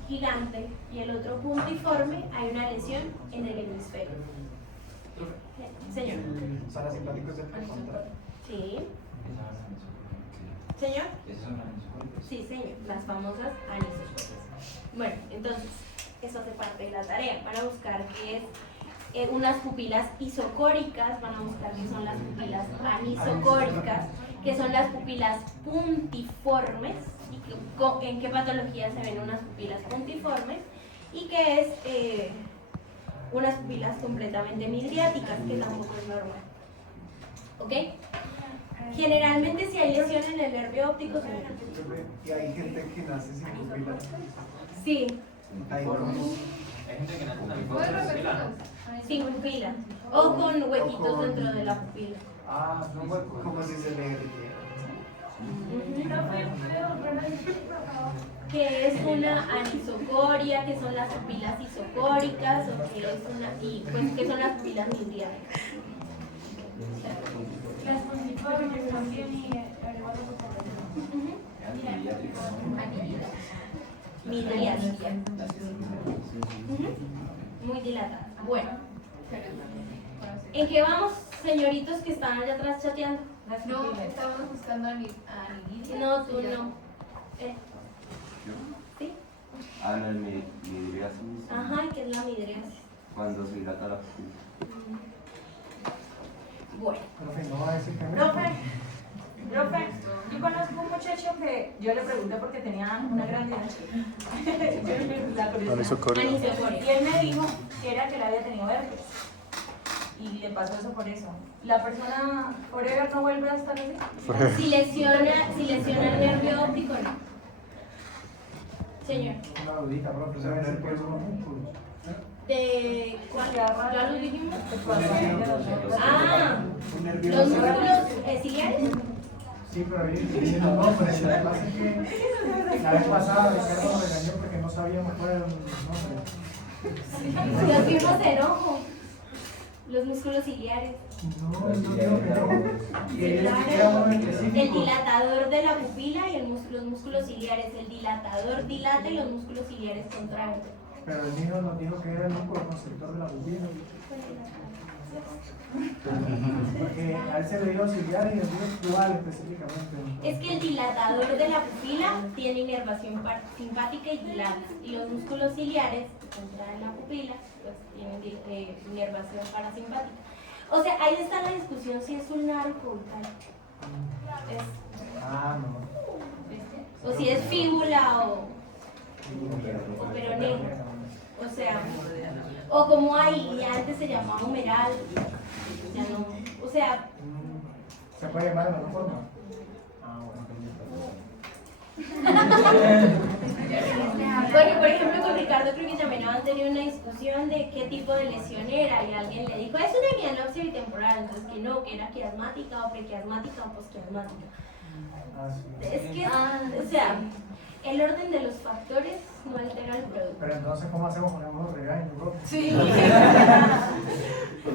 gigante, y el otro puntiforme, hay una lesión en el hemisferio. Señor. Parasimpáticos del contrario. Sí. Señor. Sí, señor. Las famosas anisocorias. Bueno, entonces, eso hace parte de la tarea. Van a buscar qué es unas pupilas isocóricas, van a buscar qué son las pupilas anisocóricas, que son las pupilas puntiformes, y en qué patología se ven unas pupilas puntiformes, y que es unas pupilas completamente midriáticas, que tampoco es normal. ¿Ok? Generalmente si hay lesión en el nervio óptico, Y hay gente que nace sin pupila. sí, Hay como... Hay gente que nace también con pupila, ¿no? sin pupila, o con huequitos dentro de la pupila. no, como si se le derritiera. Que es una anisocoria, que son las pupilas isocóricas, o que es que son las pupilas midriáticas. Las puntiformes también y Midriática. Muy dilatada. Bueno. ¿En qué vamos, señoritos que están allá atrás chateando? No, estábamos buscando a Lidia. No, tú no. ¿Sí? Ah, no, el midriasis. Ajá, ¿y qué es la midriasis? Cuando se dilata la pupila. Bueno. Profe, no va a decir que no. Profe, yo conozco un muchacho que yo le pregunté porque tenía una gran la curiosidad. Anisocoria. Y él me dijo que era que él había tenido herpes. Y le pasó eso por eso. ¿La persona forever no vuelve a estar así? Si lesiona el nervio óptico, no. Señor. Una dudita, profe, se va a decir que son los músculos. ¿De cuál? ¿Ya lo dijimos? Un Los músculos ciliares. Sí, pero ahí diciendo no, pero lo que pasa es que la vez pasada Ricardo nos regañó porque no sabíamos cuál era el nombre. Los vimos en ojo. Los músculos ciliares. No digo que no. Que ellos quedan uno específico. El dilatador de la pupila y los músculos ciliares. El dilatador dilata y los músculos ciliares contraen. Pero el niño nos dijo que era el músculo constrictor de la pupila. Porque a él se le dio ciliar y el niño cuál específicamente. Es que el dilatador de la pupila tiene inervación simpática y dilata. Y los músculos ciliares que contraen la pupila pues tienen inervación parasimpática. O sea, ahí está la discusión si es ulnar o caudal. Ah, no. O si es fíbula o peroné. O sea, o como hay, y antes se llamaba humeral, ya no. O sea, ¿se puede llamar de otra forma? Ah, bueno, por ejemplo, con Ricardo creo que también han tenido una discusión de qué tipo de lesión era y alguien le dijo, es una mianopsia bitemporal, entonces que no, que era quiasmática o prequiasmática o posquiasmática. Es que, o sea, el orden de los factores no altera el producto. Pero entonces, ¿cómo hacemos con el regaño? Sí.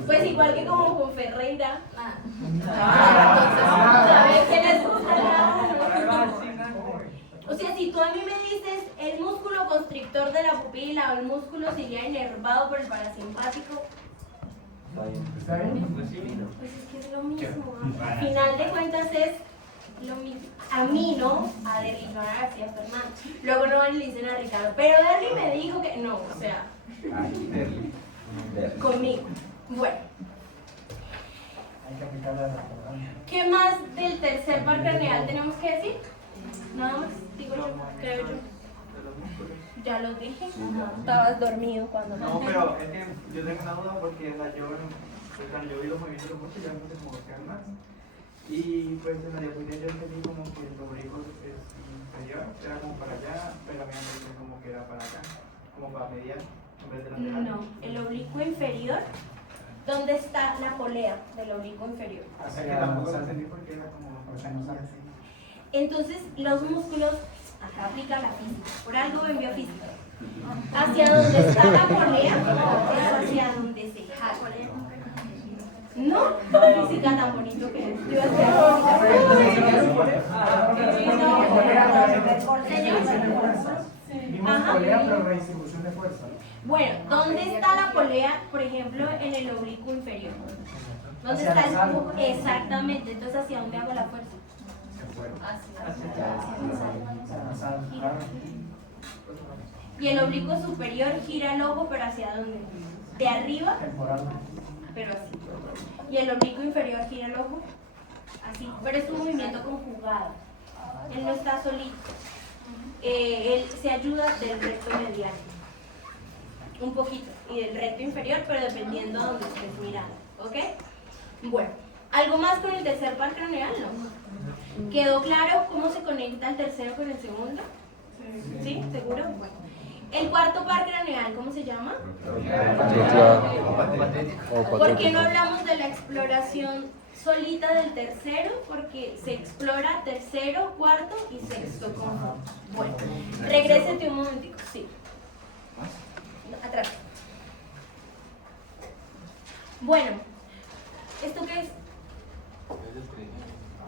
Pues igual que como con Ferreira. ¿Sabes qué les gusta cada uno? O sea, si tú a mí me dices el músculo constrictor de la pupila o el músculo ciliar inervado por el parasimpático, ¿Está bien? pues es que es lo mismo. Al final de cuentas es lo mismo. A mí no, a Derly, no a García Fernández. Luego no le dicen a Ricardo, pero Derly me dijo que no, o sea, conmigo. Bueno. Hay que aplicarle a la programa. ¿Qué más del tercer par craneal tenemos que decir? Nada más, digo yo, creo yo. Ya lo dije. Estabas dormido cuando No, pero es que yo tengo una duda porque cuando yo vi los movimientos de los músculos, yo me puse como que más. Y pues en la diapositiva yo entendí como que el oblicuo es inferior, era como para allá, pero a mí me dice como que era para acá, como para medial, en vez de lateral. No, el oblicuo inferior. ¿Dónde está la polea del oblicuo inferior? Así que tampoco lo entendí porque era como así. Entonces, los músculos, acá aplica la física, por algo en biofísica. Hacia donde está la polea es hacia donde se jala. No, física tan bonito que es. Yo Vimos polea, pero redistribución de fuerza. Bueno, ¿dónde está la polea, por ejemplo, en el oblicuo inferior? ¿Dónde está el cubo? Exactamente, entonces ¿hacia dónde hago la fuerza? Y el oblicuo superior gira el ojo, pero ¿hacia dónde? De arriba, pero así. Y el oblicuo inferior gira el ojo, así. Pero es un movimiento conjugado. Él no está solito. Él se ayuda del recto medial. Un poquito. Y del recto inferior, pero dependiendo de donde estés mirando. ¿Ok? Bueno. ¿Algo más con el tercer par craneal? No. ¿Quedó claro cómo se conecta el tercero con el segundo? ¿Sí? ¿Seguro? Bueno. El cuarto par craneal, ¿cómo se llama? ¿Por qué no hablamos de la exploración solita del tercero? Porque se explora tercero, cuarto y sexto conjunto. Bueno, regrésate un momentico, sí. Atrás. Bueno, ¿esto qué es?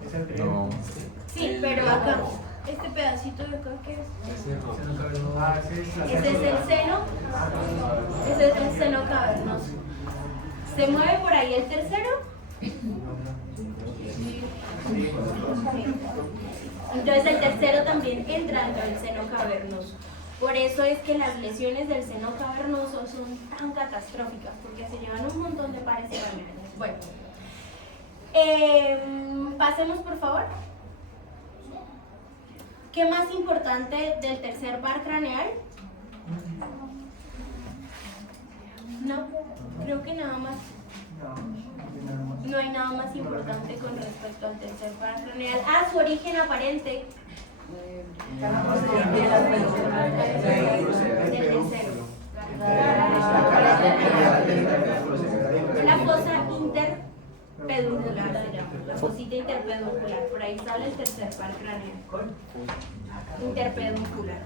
Es el triángulo. Sí, pero acá. este pedacito de acá, ¿qué es? Ah, sí, es la Ese es el seno. Ese es el seno cavernoso. ¿Se mueve por ahí el tercero? Entonces el tercero también entra dentro del seno cavernoso. Por eso es que las lesiones del seno cavernoso son tan catastróficas, porque se llevan un montón de pares craneales. Bueno, pasemos por favor. ¿Qué más importante del tercer par craneal? No, creo que nada más. No hay nada más importante con respecto al tercer par craneal. Su origen aparente. Del tercero. La fosa interpeduncular se llama. La fosita interpeduncular. Por ahí sale el tercer par craneal. Interpeduncular.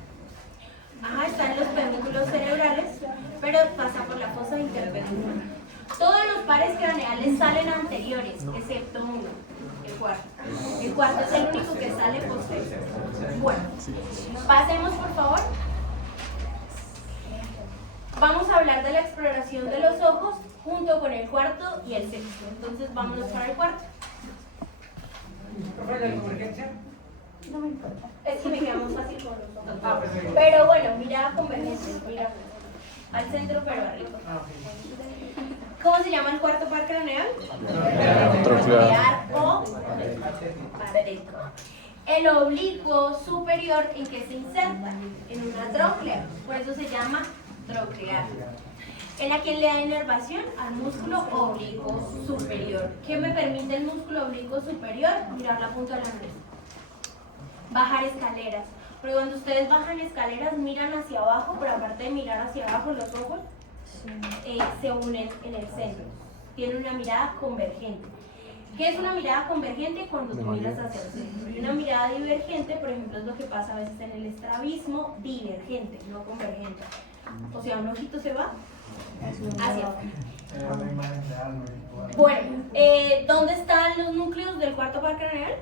Están los pedúnculos cerebrales, pero pasa por la fosa interpeduncular. Todos los pares craneales salen anteriores, excepto uno, el cuarto. El cuarto es el único que sale posterior. Bueno, pasemos por favor. Vamos a hablar de la exploración de los ojos junto con el cuarto y el sexto. Entonces vámonos para el cuarto. ¿Profe, la convergencia? No me importa. Es que me queda más fácil con los ojos. Pero bueno, mirada convergente, mira. Al centro pero arriba. ¿Cómo se llama el cuarto par craneal? Troclear o pareto. El oblicuo superior, ¿en qué se inserta? En una tróclea. Por eso se llama troclear. ¿En a quién le da inervación? Al músculo oblicuo superior. ¿Qué me permite el músculo oblicuo superior? Mirar la punta de la nariz. Bajar escaleras. Porque cuando ustedes bajan escaleras miran hacia abajo, pero aparte de mirar hacia abajo, los ojos se unen en el centro. Tiene una mirada convergente. ¿Qué es una mirada convergente? Cuando tú miras hacia el centro. Y una mirada divergente, por ejemplo, es lo que pasa a veces en el estrabismo, divergente, no convergente. O sea, un ojito se va hacia afuera. Bueno, ¿dónde están los núcleos del cuarto par craneal?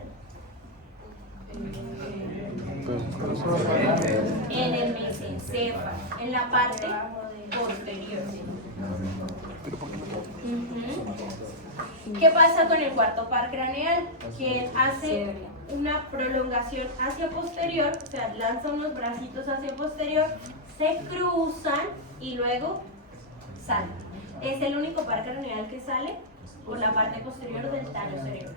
En el mesencéfalo, en la parte posterior. ¿Qué pasa con el cuarto par craneal? Que hace una prolongación hacia posterior, o sea, lanza unos bracitos hacia posterior, se cruzan y luego salen. Es el único par craneal que sale por la parte posterior del tallo cerebral.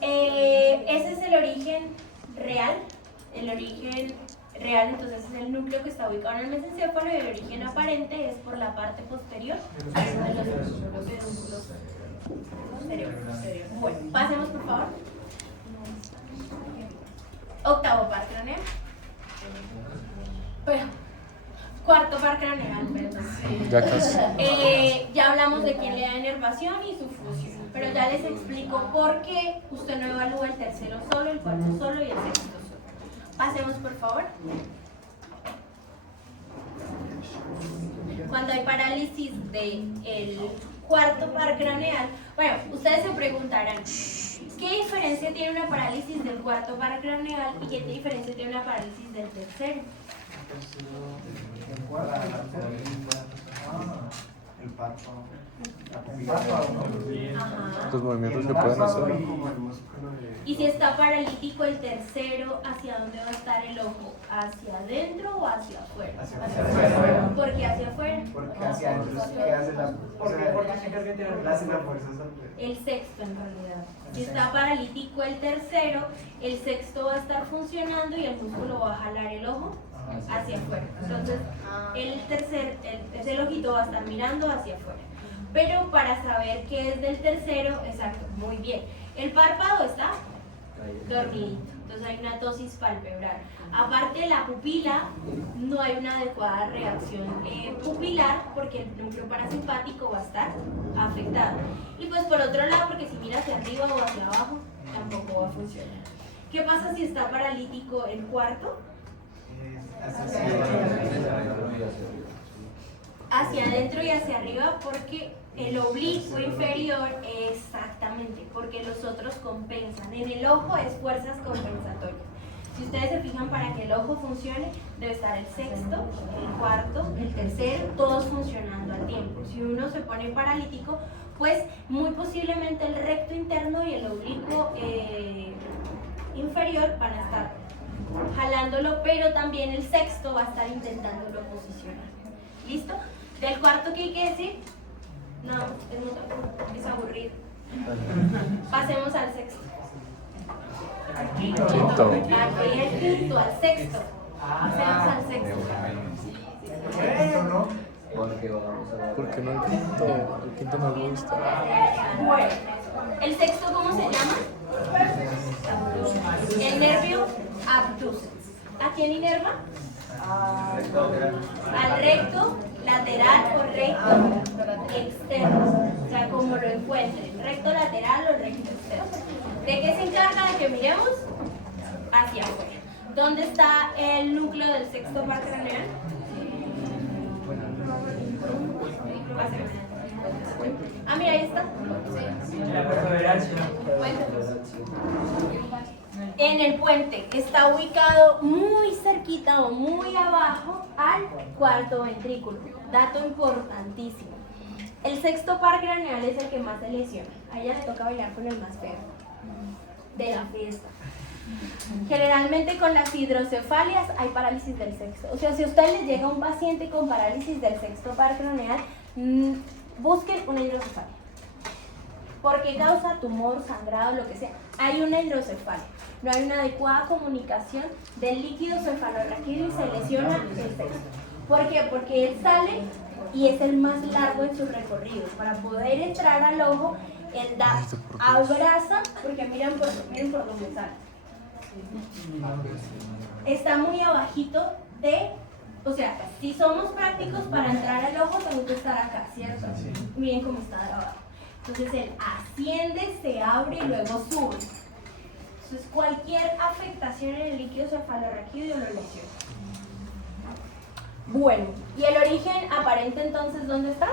Ese es el origen real. El origen real, entonces, es el núcleo que está ubicado en el mesencéfalo, y el origen aparente es por la parte posterior de los pedúnculos posteriores. Bueno, pasemos por favor. Octavo par craneal. Bueno, cuarto par craneal, perdón. Ya casi. Ya hablamos de quién le da inervación y su fusión, pero ya les explico por qué usted no evalúa el tercero solo, el cuarto solo y el sexto solo. Pasemos por favor. Cuando hay parálisis del cuarto par craneal, bueno, ustedes se preguntarán, ¿qué diferencia tiene una parálisis del cuarto par craneal y qué diferencia tiene una parálisis del tercero? El parto. Los movimientos que pueden hacer. Y si está paralítico el tercero, ¿hacia dónde va a estar el ojo? ¿Hacia adentro o hacia afuera? Hacia afuera. ¿Por qué hacia afuera? Porque hacia adentro es que hace la fuerza. El sexto en realidad. Si está paralítico el tercero, el sexto va a estar funcionando y el músculo va a jalar el ojo hacia afuera. Entonces, ese ojito va a estar mirando hacia afuera. Pero para saber qué es del tercero, exacto, muy bien. El párpado está dormidito, entonces hay una tosis palpebral. Aparte de la pupila, no hay una adecuada reacción pupilar porque el núcleo parasimpático va a estar afectado. Y pues por otro lado, porque si mira hacia arriba o hacia abajo, tampoco va a funcionar. ¿Qué pasa si está paralítico el cuarto? Hacia adentro y hacia arriba, porque el oblicuo inferior está Exactamente, porque los otros compensan. En el ojo es fuerzas compensatorias. Si ustedes se fijan, para que el ojo funcione, debe estar el sexto, el cuarto, el tercero, todos funcionando al tiempo. Si uno se pone paralítico, pues muy posiblemente el recto interno y el oblicuo inferior van a estar jalándolo, pero también el sexto va a estar intentándolo posicionar. ¿Listo? Del cuarto, ¿qué hay que decir? No, es aburrido. Pasemos al sexto. Quinto. Y el quinto, al sexto. Pasemos al sexto. Porque vamos a ¿Por qué no el quinto? El quinto no me gusta. Bueno, ¿el sexto cómo se llama? El nervio abducens. ¿A quién inerva? Al recto, lateral o recto externo. O sea, como lo encuentren, recto lateral o recto externo. ¿De qué se encarga? De que miremos hacia afuera. ¿Dónde está el núcleo del sexto par craneal? Ah, mira, ahí está. En el puente, está ubicado muy cerquita o muy abajo al cuarto ventrículo. Dato importantísimo. El sexto par craneal es el que más se lesiona. A ella le toca bailar con el más feo de la fiesta. Generalmente con las hidrocefalias hay parálisis del sexto. O sea, si a usted le llega un paciente con parálisis del sexto par craneal, busquen una hidrocefalia. Porque causa tumor, sangrado, lo que sea. Hay una hidrocefalia. No hay una adecuada comunicación del líquido cefalorraquídeo y se lesiona el sexto. ¿Por qué? Porque él sale y es el más largo en su recorrido. Para poder entrar al ojo, él da, abraza, porque miren por dónde sale. Está muy abajito de, o sea, si somos prácticos, para entrar al ojo tengo que estar acá, ¿cierto? Miren cómo está de abajo. Entonces él asciende, se abre y luego sube. Entonces cualquier afectación en el líquido cefalorraquídeo lo lesiona. Bueno, ¿y el origen aparente entonces dónde está?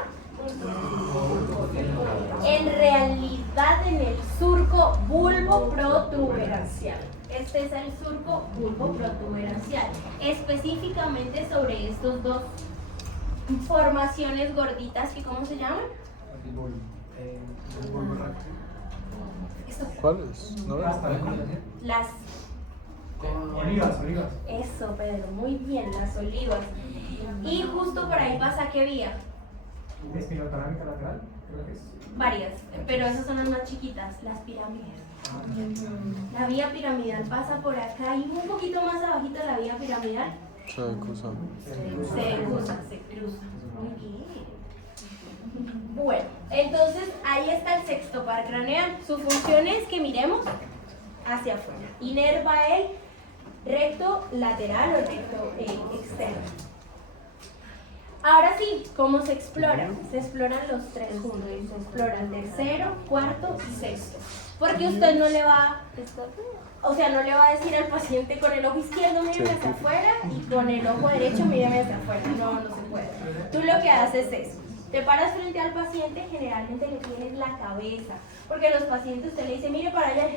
En realidad en el surco bulboprotuberancial. Este es el surco bulboprotuberancial. Específicamente sobre estos dos formaciones gorditas que ¿cómo se llaman? ¿Cuáles? ¿No? Las Olivas. Eso, Pedro, muy bien, las olivas. Y justo por ahí pasa, ¿qué vía? Espinotalámica lateral, creo que es. Varias, pero esas son las más chiquitas, las pirámides. La vía piramidal pasa por acá y un poquito más abajito la vía piramidal Se cruza. se cruza. Muy bien. Bueno, entonces ahí está el sexto par craneal. Su función es que miremos hacia afuera. Inerva el recto lateral o recto externo. Ahora sí, ¿cómo se explora? Se exploran los tres juntos. Se explora el tercero, cuarto y sexto. Porque usted no le va, no le va a decir al paciente con el ojo izquierdo míreme hacia afuera y con el ojo derecho míreme hacia afuera. No se puede. Tú lo que haces es, te paras frente al paciente, generalmente le tienes la cabeza. Porque los pacientes usted le dice, mire para allá,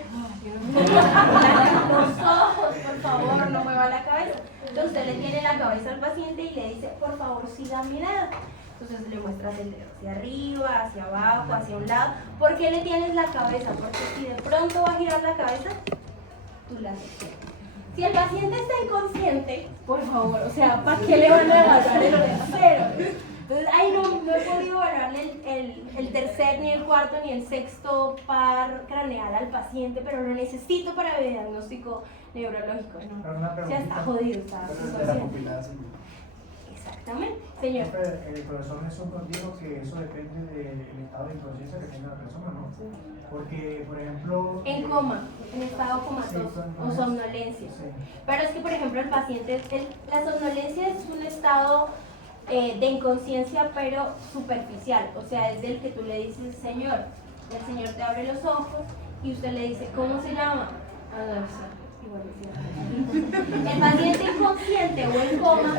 los ojos, por favor, no mueva la cabeza. Entonces usted le tiene la cabeza al paciente y le dice, por favor, siga mirando. Entonces le muestras el dedo hacia arriba, hacia abajo, hacia un lado. ¿Por qué le tienes la cabeza? Porque si de pronto va a girar la cabeza, tú la seccionas. Si el paciente está inconsciente, por favor, o sea, ¿para qué le van a evaluar el tercero? Entonces, ahí no he podido evaluarle el tercer, ni el cuarto, ni el sexto par craneal al paciente, pero lo necesito para el diagnóstico neurológico, ¿no? Ya está jodido, está inconsciente. Exactamente, señor. El profesor Jesús nos dijo que eso depende del estado de inconsciencia que tenga la persona, ¿no? Porque, por ejemplo... En coma, en estado comatoso o somnolencia. Pero es que, por ejemplo, el paciente, la somnolencia es un estado de inconsciencia, pero superficial. O sea, es del que tú le dices, señor, el señor te abre los ojos y usted le dice, ¿cómo se llama? Adolfo. El paciente inconsciente o en coma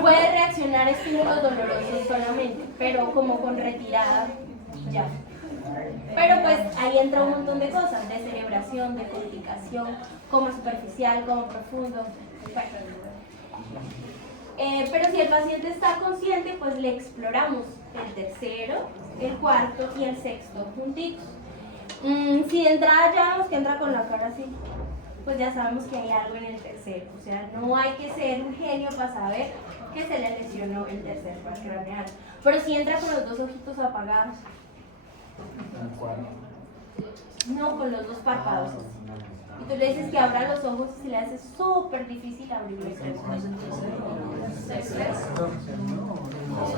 puede reaccionar a estímulos dolorosos solamente, pero como con retirada ya. pues ahí entra un montón de cosas, de celebración, de comunicación, como superficial, como profundo. Bueno. Pero si el paciente está consciente, pues le exploramos el tercero, el cuarto y el sexto juntitos. Si de entrada ya vemos que entra con la cara así, pues ya sabemos que hay algo en el tercero. O sea, no hay que ser un genio para saber que se le lesionó el tercer par craneal. Pero si entra con los dos ojitos apagados. No, con los dos párpados. Y tú le dices que abra los ojos y se le hace súper difícil abrirlos.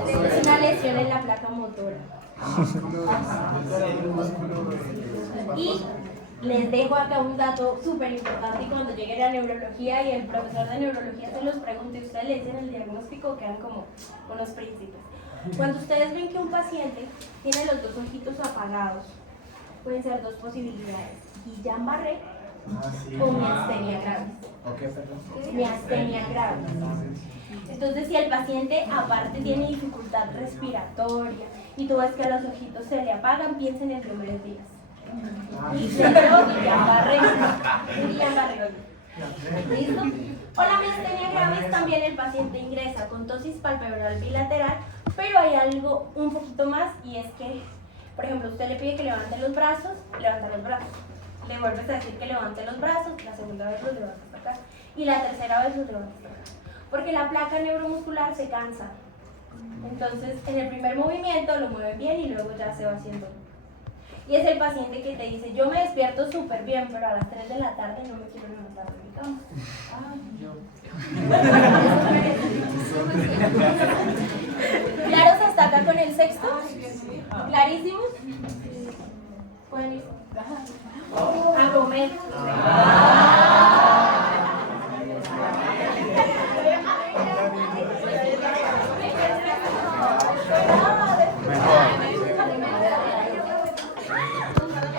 Es una lesión en la placa motora. Y les dejo acá un dato súper importante, y cuando llegue la neurología y el profesor de neurología se los pregunte y ustedes le dicen el diagnóstico, quedan como unos príncipes. Cuando ustedes ven que un paciente tiene los dos ojitos apagados, pueden ser dos posibilidades: Guillain-Barré o miastenia gravis. Miastenia gravis. Entonces, si el paciente aparte tiene dificultad respiratoria y tú ves que los ojitos se le apagan, piensa en el Diomedes Díaz. Y se Guillain-Barré. ¿Listo? O la miastenia gravis, también el paciente ingresa con tosis palpebral bilateral, pero hay algo un poquito más, y es que, por ejemplo, usted le pide que levante los brazos, levanta los brazos. Le vuelves a decir que levante los brazos, la segunda vez los levanta hasta acá, y la tercera vez los levanta hasta acá. Porque la placa neuromuscular se cansa. Entonces, en el primer movimiento lo mueve bien y luego ya se va haciendo. Y es el paciente que te dice: yo me despierto súper bien, pero a las 3 de la tarde no me quiero levantar de mi cama. ¿Claros hasta acá con el sexto? ¿Clarísimos? ¿Pueden ir? A comer.